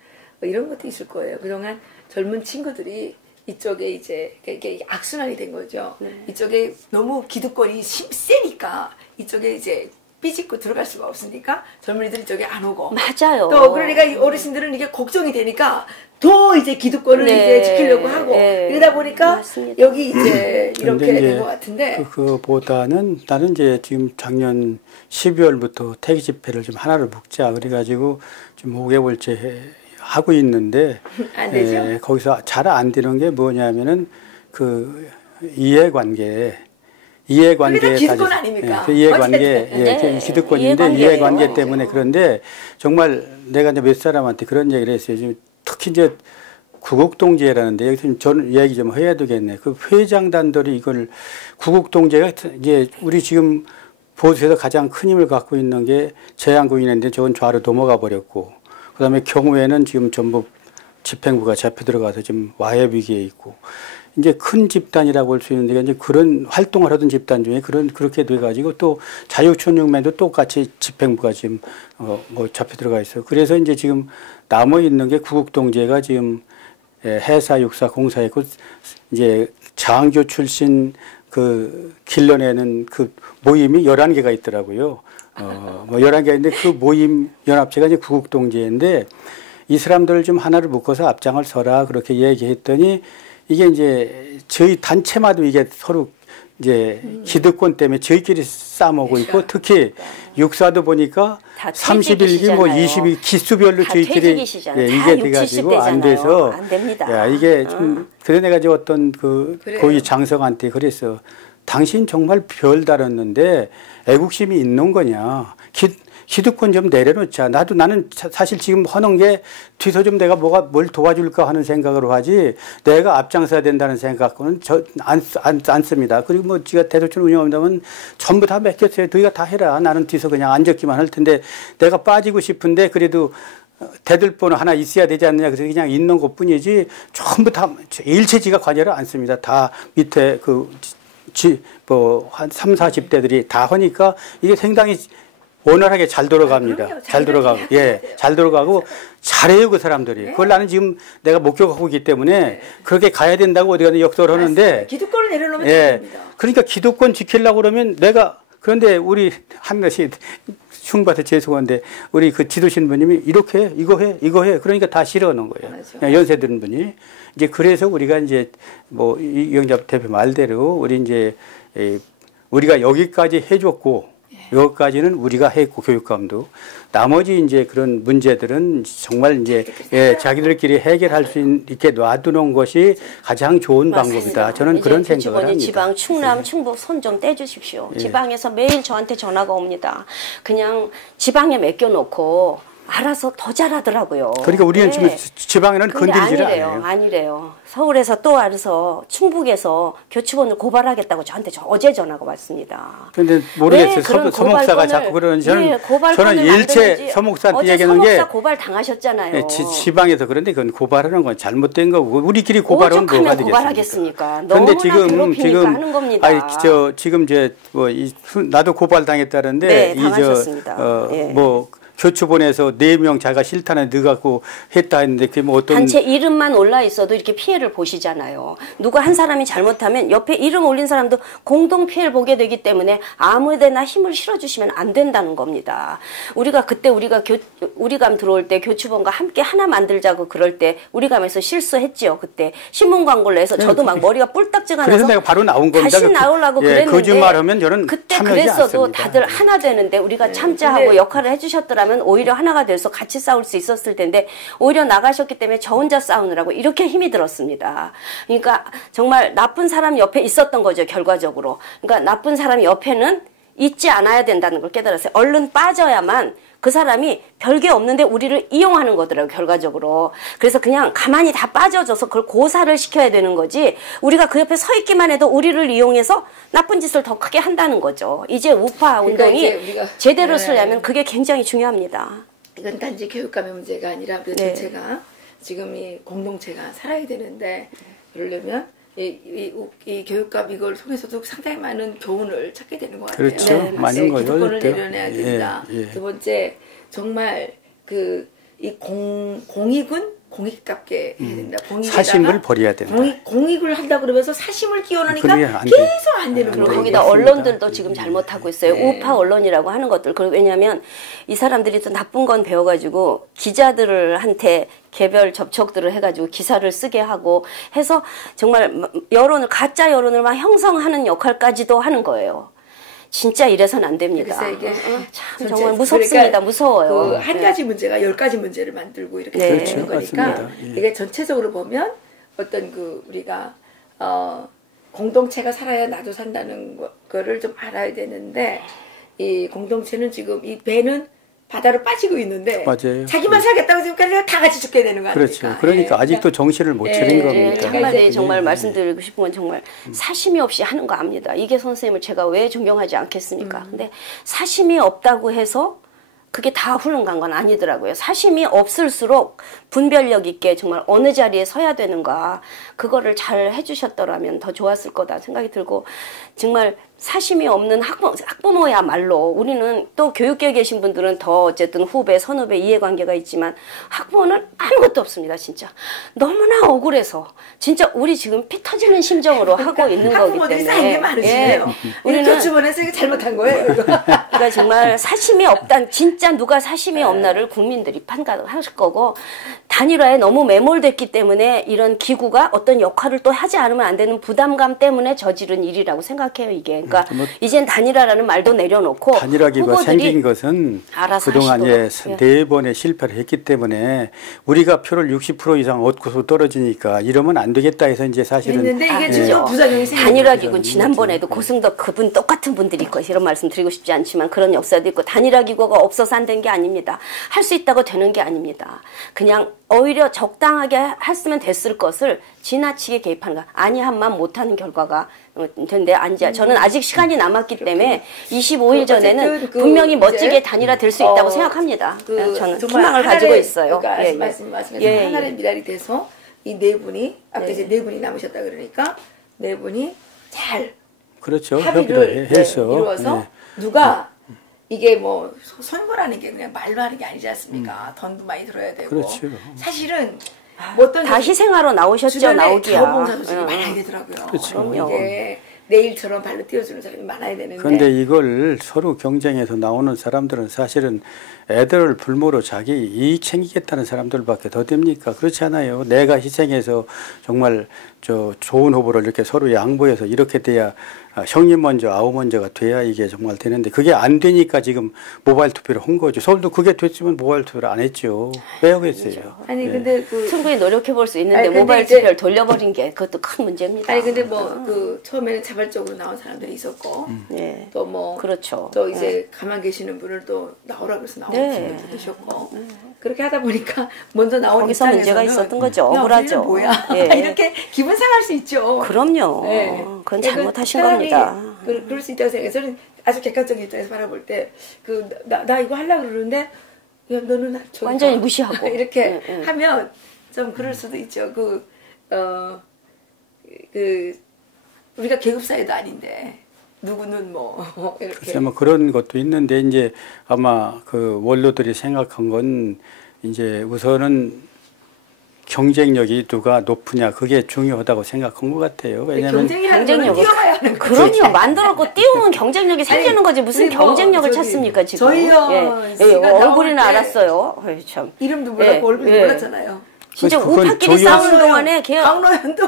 이런 것도 있을 거예요. 그동안 젊은 친구들이 이쪽에 이제 이게 악순환이 된 거죠. 이쪽에 너무 기득권이 세니까 이쪽에 이제 삐짓고 들어갈 수가 없으니까 젊은이들이 이쪽에 안 오고. 맞아요. 또 그러니까 이 어르신들은 이게 걱정이 되니까 더 이제 기득권을 이제 지키려고 하고 그러다 보니까 맞습니다. 여기 이제 이렇게 된 것 같은데. 그보다는 나는 이제 지금 작년 12월부터 태기 집회를 좀 하나를 묶자 그래가지고 좀 5개월째 하고 있는데 안 되죠? 거기서 잘 안 되는 게 뭐냐면은 그 이해관계 기득권 아닙니까? 이해관계 기득권인데 이해관계 때문에 그런데 정말 내가 이제 몇 사람한테 그런 얘기를 했어요. 지금 특히 이제 구국동제라는데 여기서 저는 얘기 좀 해야 되겠네. 그 회장단들이 이걸 구국동제가 이제 우리 지금 보수에서 가장 큰 힘을 갖고 있는 게 제한구인인데 저건 좌로 넘어가 버렸고 그다음에 경우에는 지금 전부 집행부가 잡혀 들어가서 지금 와해 위기에 있고 이제 큰 집단이라고 볼 수 있는데 이제 그런 활동을 하던 집단 중에 그렇게 돼가지고 또 자유촌육면도 똑같이 집행부가 지금 뭐 잡혀 들어가 있어요. 그래서 이제 지금 남아 있는 게 구국동제가 지금 해사 육사 공사했고 이제 장교 출신 그 길러내는 그 모임이 11개가 있더라고요. 뭐 11개가 있는데 그 모임 연합체가 이제 구국동제인데 이 사람들을 좀 하나를 묶어서 앞장을 서라 그렇게 얘기했더니 이게 이제 저희 단체마도 이게 서로 이제 기득권 때문에 저희끼리 싸먹고 있고 특히 육사도 보니까 31기 뭐 22 기수별로 저희끼리 이게 돼가지고 안 돼서 안 됩니다. 야 이게 좀 그래 내가 이제 어떤 그 고위 장성한테 그랬어. 당신 정말 별다랐는데 애국심이 있는 거냐? 기득권 좀 내려놓자. 나는 사실 지금 하는 게 뒤서 좀 내가 뭘 도와줄까 하는 생각으로 하지 내가 앞장서야 된다는 생각은 안 씁니다. 그리고 뭐 지가 대도촌 운영한다면 전부 다 맡겼어요. 너희가 다 해라. 나는 뒤서 그냥 앉았기만 할 텐데 내가 빠지고 싶은데 그래도 대들보는 하나 있어야 되지 않느냐. 그래서 그냥 있는 것 뿐이지 전부 다 일체지가 관여를 안 씁니다. 다 밑에 한 3, 40대들이 다 하니까 이게 상당히 원활하게 잘 돌아갑니다. 그럼요. 잘 돌아가고, 예, 잘 돌아가고 잘해요 그 사람들이. 그걸 나는 지금 내가 목격하고 있기 때문에 그렇게 가야 된다고 어디 가든 역설을 하는데. 기득권을 내려놓으면 예, 됩니다. 그러니까 기득권 지키려고 그러면 내가 그런데 우리 한나씨 흉봐서 죄송한데 우리 그 지도신부님이 이렇게 해, 이거 해 그러니까 다 싫어하는 거예요. 연세 드는 분이 이제 그래서 우리가 이제 뭐 이영잡 대표 말대로 우리 이제 우리가 여기까지 해줬고. 여기까지는 우리가 했고 교육감도 나머지 이제 그런 문제들은 정말 이제 자기들끼리 해결할 수 있게 놔두는 것이 가장 좋은 맞습니다. 방법이다. 저는 그런 생각을 합니다. 지방 충남 충북 손 좀 떼주십시오. 지방에서 매일 저한테 전화가 옵니다. 그냥 지방에 맡겨놓고 알아서 더 잘하더라고요. 그러니까 우리는 지금 지방에는 건드리지를 않아요. 아니래요. 서울에서 또 알아서 충북에서 교직원을 고발하겠다고 저한테 어제 전화가 왔습니다. 그런데 모르겠어요. 서목사가 자꾸 그러는지 저는 일체 서목사한테 얘기하는 게 서목사 고발 당하셨잖아요. 지방에서 그런데 그건 고발하는 건 잘못된 거고 우리끼리 고발은 뭐가 되겠습니까? 그런데 지금 하는 겁니다. 아니 지금 이제 뭐 나도 고발 당했다는데 네, 당하셨습니다. 뭐 교추본에서 4명 자기가 싫다는 넣어갖고 했다 했는데 그게 뭐 어떤 단체 이름만 올라 있어도 이렇게 피해를 보시잖아요. 누가 한 사람이 잘못하면 옆에 이름 올린 사람도 공동 피해를 보게 되기 때문에 아무데나 힘을 실어주시면 안 된다는 겁니다. 우리가 그때 우리감 들어올 때 교추본과 함께 하나 만들자고 그럴 때 우리감에서 실수했지요. 그때 신문 광고를 내서 저도 막 머리가 뿔딱지가 나서 그래서 내가 바로 나온 겁니다. 다시 나오려고 그랬는데 거짓말하면 저는 그때 참여하지 그랬어도 않습니다. 다들 하나 되는데 우리가 참자하고 역할을 해주셨더라면 오히려 하나가 돼서 같이 싸울 수 있었을 텐데 오히려 나가셨기 때문에 저 혼자 싸우느라고 이렇게 힘이 들었습니다. 그러니까 정말 나쁜 사람 옆에 있었던 거죠, 결과적으로. 그러니까 나쁜 사람 옆에는 있지 않아야 된다는 걸 깨달았어요. 얼른 빠져야만 그 사람이 별게 없는데 우리를 이용하는 거더라고요, 결과적으로. 그래서 그냥 가만히 다 빠져줘서 그걸 고사를 시켜야 되는 거지 우리가 그 옆에 서 있기만 해도 우리를 이용해서 나쁜 짓을 더 크게 한다는 거죠. 이제 우파 운동이 제대로 쓰려면 그게 굉장히 중요합니다. 이건 단지 교육감의 문제가 아니라 우리 전체가 지금 이 공동체가 살아야 되는데 그러려면 이 교육감 이걸 통해서도 상당히 많은 교훈을 찾게 되는 것 같아요. 그렇죠. 많은 거죠. 기득권을 내려내야 된다. 두 번째 정말 이 공익답게 해야 된다. 사심을 버려야 된다. 공익을 한다 그러면서 사심을 끼워넣으니까 계속 안 되는 거예요. 거기다 언론들도 지금 잘못하고 있어요. 우파 언론이라고 하는 것들. 왜냐하면 이 사람들이 또 나쁜 건 배워가지고 기자들한테 개별 접촉들을 해가지고 기사를 쓰게 하고 해서 정말 가짜 여론을 막 형성하는 역할까지도 하는 거예요. 진짜 이래서는 안 됩니다. 그래서 이게 참 정말 무섭습니다. 그러니까 무서워요. 한 가지 문제가 10가지 문제를 만들고 이렇게 되는 거니까 이게 전체적으로 보면 어떤 우리가 공동체가 살아야 나도 산다는 거를 좀 알아야 되는데 이 공동체는 지금 이 배는 바다로 빠지고 있는데 맞아요. 자기만 살겠다고 생각하니까 다 같이 죽게 되는 거 아닙니까? 그렇죠. 그러니까 아직도 정신을 못 차린 겁니다. 한마디 정말 말씀드리고 싶은 건 정말 사심이 없이 하는 거 압니다. 이게 선생님을 제가 왜 존경하지 않겠습니까? 근데 사심이 없다고 해서 그게 다 훌륭한 건 아니더라고요. 사심이 없을수록 분별력 있게 정말 어느 자리에 서야 되는가 그거를 잘 해주셨더라면 더 좋았을 거다 생각이 들고 정말 사심이 없는 학부모야말로 우리는 또 교육계에 계신 분들은 더 어쨌든 후배, 선후배 이해관계가 있지만 학부모는 아무것도 없습니다. 진짜 너무나 억울해서 진짜 우리 지금 피 터지는 심정으로 하고 있는 거기 때문에 쌓인 게 많으시네요. 우리는 교주본에서 이게 잘못한 거예요. 그러니까 정말 사심이 없단 진짜 누가 사심이 없나를 국민들이 판단하실 거고 단일화에 너무 매몰됐기 때문에 이런 기구가 어떤 역할을 또 하지 않으면 안 되는 부담감 때문에 저지른 일이라고 생각해요. 이게 그러니까 이젠 단일화라는 말도 내려놓고 단일화기구가 생긴 것은 그동안 4번의 실패를 했기 때문에 우리가 표를 60% 이상 얻고서 떨어지니까 이러면 안 되겠다 해서 이제 사실은 했는데 이게 진짜 부작용이 생긴 단일화기구는 지난번에도 고승덕 그분 똑같은 분들이 있고 이런 말씀 드리고 싶지 않지만 그런 역사도 있고 단일화기구가 없어서 안 된 게 아닙니다. 할 수 있다고 되는 게 아닙니다. 그냥 오히려 적당하게 했으면 됐을 것을 지나치게 개입하는 거 아니한만 못하는 결과가 된데 저는 아직 시간이 남았기 때문에 25일 전에는 분명히 멋지게 단일화 될 수 있다고 생각합니다. 저는 희망을 가지고 있어요. 그러니까 말씀하신 하나의 미랄이 돼서 이 네 분이 아까 이제 네 분이 남으셨다 그러니까 네 분이 잘 그렇죠. 합의를 해서 이루어서 누가 이게 뭐 선거라는 게 그냥 말로 하는 게 아니지 않습니까? 돈도 많이 들어야 되고. 그렇죠. 사실은 뭐 어떤 다 희생하러 나오셨죠, 나오기야. 자원봉사도 많아야 되더라고요. 그렇죠. 이게 내일처럼 발로 띄워주는 사람이 많아야 되는데. 그런데 이걸 서로 경쟁해서 나오는 사람들은 사실은 애들을 불모로 자기 이익 챙기겠다는 사람들밖에 더 됩니까? 그렇지 않아요. 내가 희생해서 정말 좋은 후보를 이렇게 서로 양보해서 이렇게 돼야 형님 먼저 아우 먼저가 돼야 이게 정말 되는데 그게 안 되니까 지금 모바일 투표를 한 거죠. 서울도 그게 됐지만 모바일 투표를 안 했죠. 왜 하겠어요? 아니 근데 충분히 노력해 볼 수 있는데 모바일 투표를 돌려버린 게 그것도 큰 문제입니다. 아니 근데 뭐 처음에는 자발적으로 나온 사람들이 있었고 또 뭐 그렇죠. 또 이제 가만 계시는 분을 또 나오라 그래서 나오는 분들도 계셨고 그렇게 하다 보니까 먼저 나온 거기서 문제가 있었던 거죠. 야, 억울하죠. 뭐야 이렇게 기분 상할 수 있죠. 그럼요. 네. 그건 잘못하신 겁니다. 그럴 수 있다고 생각해요. 저는 아주 객관적인 입장에서 바라볼 때 나 이거 하려고 그러는데 야, 너는 완전히 무시하고 이렇게 하면 좀 그럴 수도 있죠. 우리가 계급사회도 아닌데 누구는 뭐 이렇게. 글쎄 뭐 그런 것도 있는데 이제 아마 그 원로들이 생각한 건 이제 우선은 경쟁력이 누가 높으냐 그게 중요하다고 생각한 것 같아요. 왜냐하면 경쟁력을 뛰어가야 하는 거죠. 그럼요. 만들었고 띄우면 경쟁력이 생기는 거지 무슨 경쟁력을 찾습니까 지금. 얼굴이나 알았어요. 참. 이름도 몰랐고 얼굴도 몰랐잖아요. 진짜 우파끼리 싸우는 동안에 강노현도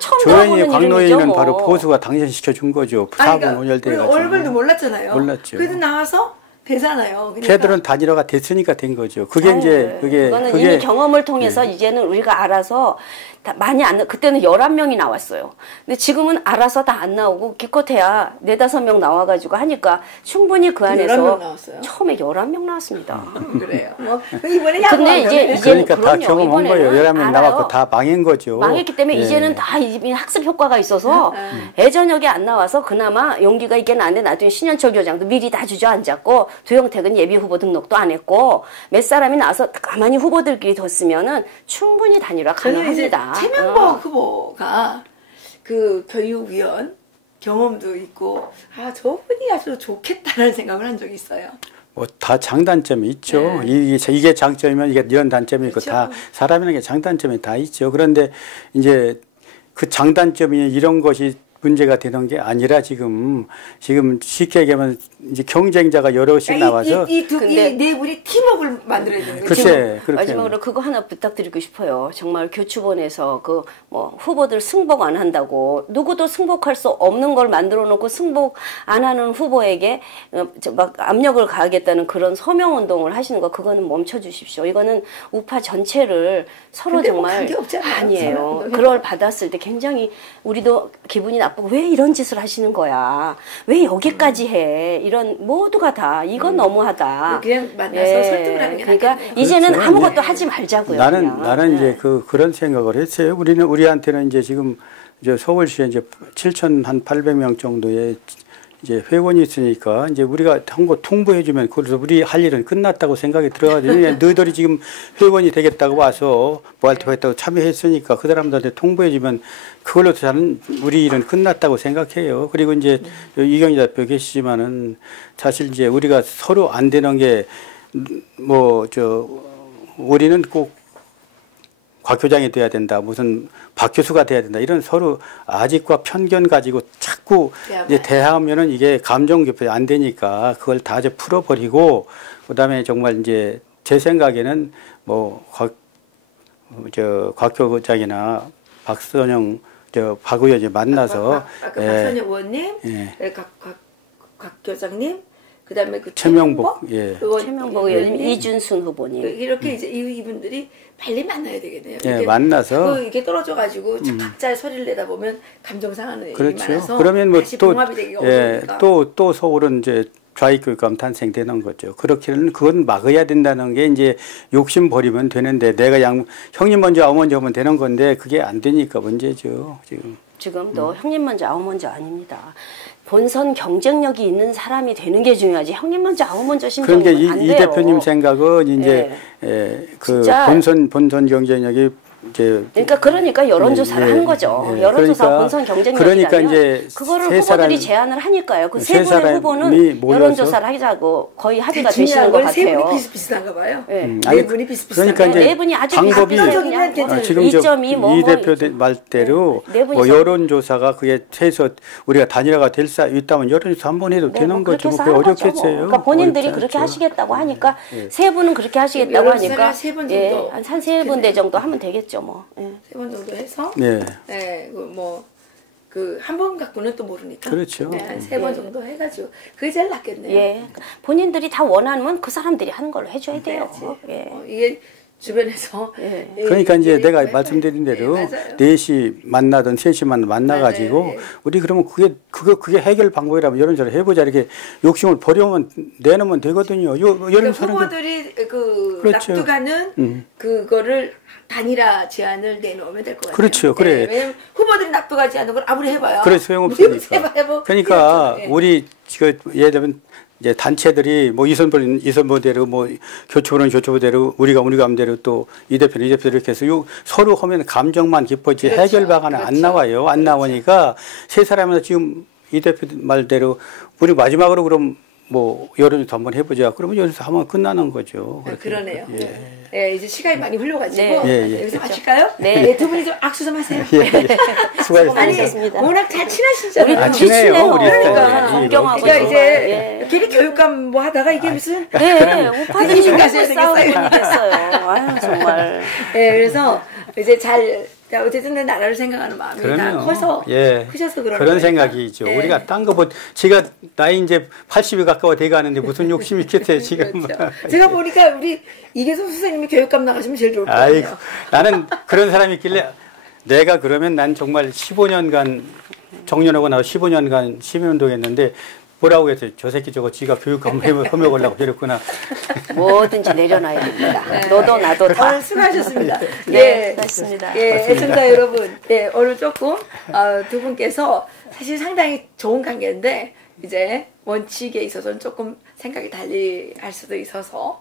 처음 들어보는 이름이죠. 강노현은 바로 보수가 당선시켜준 거죠. 사고 논열돼가지고. 얼굴도 몰랐잖아요. 몰랐죠. 그래도 나와서 되잖아요. 그러니까. 걔들은 단일화가 됐으니까 된 거죠. 그게 이제 그거는 이미 경험을 통해서 이제는 우리가 알아서 다 많이 그때는 11명이 나왔어요. 근데 지금은 알아서 다 안 나오고 기껏해야 4-5명 나와가지고 하니까 충분히 그 안에서 11명 나왔어요? 처음에 11명 나왔습니다. 그래요. 뭐 이번에 야구 근데 이제 그러니까 다 경험한 거예요. 11명 나왔고 다 망한 거죠. 망했기 때문에 이제는 다 이미 학습 효과가 있어서 예전역에 안 나와서 그나마 용기가 있긴 한데 나중에 신현철 교장도 미리 다 주저앉았고 도영택은 예비 후보 등록도 안 했고 몇 사람이 나와서 가만히 후보들끼리 뒀으면은 충분히 단일화 가능합니다. 최명복 후보가 그 교육위원 경험도 있고 저분이 아주 좋겠다는 생각을 한 적이 있어요. 뭐 다 장단점이 있죠. 이게 장점이면 이게 이런 단점이 있고 다 사람이라는 게 장단점이 다 있죠. 그런데 이제 그 장단점이 이런 것이 문제가 되는 게 아니라 지금 쉽게 얘기하면 이제 경쟁자가 여럿이 나와서 이 네 분이 팀워크를 만들어야 되는 거죠. 글쎄, 마지막으로 그거 하나 부탁드리고 싶어요. 정말 교추본에서 후보들 승복 안 한다고 누구도 승복할 수 없는 걸 만들어 놓고 승복 안 하는 후보에게 막 압력을 가하겠다는 그런 서명 운동을 하시는 거 그거는 멈춰 주십시오. 이거는 우파 전체를 서로 정말 아니에요. 그걸 받았을 때 굉장히 우리도 기분이 나쁘고 왜 이런 짓을 하시는 거야? 왜 여기까지 해? 이런 모두가 다 이건 너무하다. 그냥 만나서 설득을 하는 게 그러니까 낫겠네요. 이제는 아무것도 하지 말자고요. 나는 이제 그런 생각을 했어요. 우리한테는 이제 지금 이제 서울시에 이제 7,800명 정도의 이제 회원이 있으니까 이제 우리가 한 거 통보해주면 그래서 우리 할 일은 끝났다고 생각이 들어가지고 너희들이 지금 회원이 되겠다고 와서 뭐 할 때 했다고 참여했으니까 그 사람들한테 통보해주면 그걸로 저는 우리 일은 끝났다고 생각해요. 그리고 이제 이경희 대표 계시지만은 사실 이제 우리가 서로 안 되는 게 우리는 꼭 곽 교장이 돼야 된다. 무슨 박 교수가 돼야 된다. 이런 서로 아직과 편견 가지고 자꾸 이제 대하면은 이게 감정 교편이 안 되니까 그걸 다 이제 풀어버리고 그다음에 정말 이제 제 생각에는 곽 교장이나 박선영 박 의원이 만나서 박선영 의원님, 곽 교장님, 그다음에 최명복 최명복 의원님, 이준순 후보님 이렇게 이제 이분들이 빨리 만나야 되겠네요. 만나서 이게 떨어져가지고 각자의 소리를 내다 보면 감정 상하는 얘기 많아서 그러면 다시 봉합이 되기가 어려우니까. 또 서울은 이제 좌익교육감 탄생되는 거죠. 그렇게는 그건 막아야 된다는 게 이제 욕심 버리면 되는데 내가 형님 먼저 아우 먼저 하면 되는 건데 그게 안 되니까 문제죠. 지금도 형님 먼저 아우 먼저 아닙니다. 본선 경쟁력이 있는 사람이 되는 게 중요하지. 형님 먼저 아우 먼저 심정은 안 돼요. 그러니까 이 대표님 생각은 이제 그 본선 경쟁력이 그러니까 여론조사를 한 거죠. 여론조사 그러니까, 본선 경쟁력이라면 그러니까 이제 그거를 후보들이 제안을 하니까요. 그 세 분의 후보는 여론조사를 하자고 거의 합의가 되시는 것 같아요. 세 분이 비슷비슷한가 봐요. 네 분이 비슷비슷한가 그러니까 이제 네 분이 아주 방법이 지금 2.2 대표 말대로 뭐 여론조사가 그게 최소 우리가 단일화가 될 수 있다면 여론조사 한번 해도 되는 거죠. 뭐 어렵겠어요. 그러니까 본인들이 그렇게 하시겠다고 하니까 세 분은 그렇게 하시겠다고 하니까 한 세 군데 정도 하면 되겠죠, 뭐. 세 번 정도 해서 한 번 갖고는 또 모르니까. 그렇죠. 한 세 번 정도 해가지고 그게 제일 낫겠네요. 예, 본인들이 다 원하면 그 사람들이 하는 걸로 해줘야 돼요. 이게 주변에서 그러니까 이제 내가 말씀드린 대로 4시 만나든 3시만 만나가지고 우리 그러면 그게 해결 방법이라면 여론조사를 해보자 이렇게 욕심을 버려면 내놓으면 되거든요. 그러니까 후보들이 그렇죠. 납득하는 그거를 단일화 제안을 내놓으면 될 것 같아요. 그렇죠. 그래. 왜냐면 후보들이 납득하지 않는 걸 아무리 해봐야. 그래 소용없으니까. 그러니까 우리 예를 들면 이제 단체들이 뭐 이선보대로 뭐 교초부대로 우리가 마음대로 또 이 대표는 이 대표로 이렇게 해서 서로 하면 감정만 깊어지 해결 방안은 안 나와요. 안 나오니까 세 사람에서 지금 이 대표 말대로 우리 마지막으로 그럼 뭐 여론조사 한번 해보자. 그러면 여론조사 하면 끝나는 거죠. 그러네요. 이제 시간이 많이 흘러가지고 여기서 마실까요? 네. 두 분이 좀 악수 좀 하세요. 수고하셨습니다. 워낙 잘 친하시잖아요. 친해요. 우리 그러니까 이제 괜히 교육감 뭐 하다가 이게 무슨 오빠들이 가서 싸우는 분이 됐어요. 아유 정말. 그래서 이제 어쨌든 나라를 생각하는 마음이 다 커서 크셔서 그런 생각이죠. 우리가 딴 거 제가 나이 이제 80이 가까워 돼가는데 무슨 욕심이 있겠어요 지금. 그렇죠. 제가 보니까 우리 이계선 선생님이 교육감 나가시면 제일 좋을 것 같아요. 아이고, 나는 그런 사람이 있길래 내가 그러면 난 정말 15년간 정년하고 나서 15년간 시민운동했는데 뭐라고 했어요? 저 새끼 저거 지가 교육감 해먹으려고 저랬구나. 뭐든지 내려놔야 됩니다. 너도 나도 다. 오늘 수고하셨습니다. 맞습니다. 애청자 여러분, 오늘 조금 두 분께서 사실 상당히 좋은 관계인데 이제 원칙에 있어서는 조금 생각이 달리 할 수도 있어서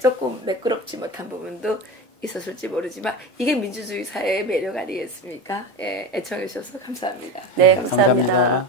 조금 매끄럽지 못한 부분도 있었을지 모르지만 이게 민주주의 사회의 매력 아니겠습니까? 애청해 주셔서 감사합니다. 네, 감사합니다.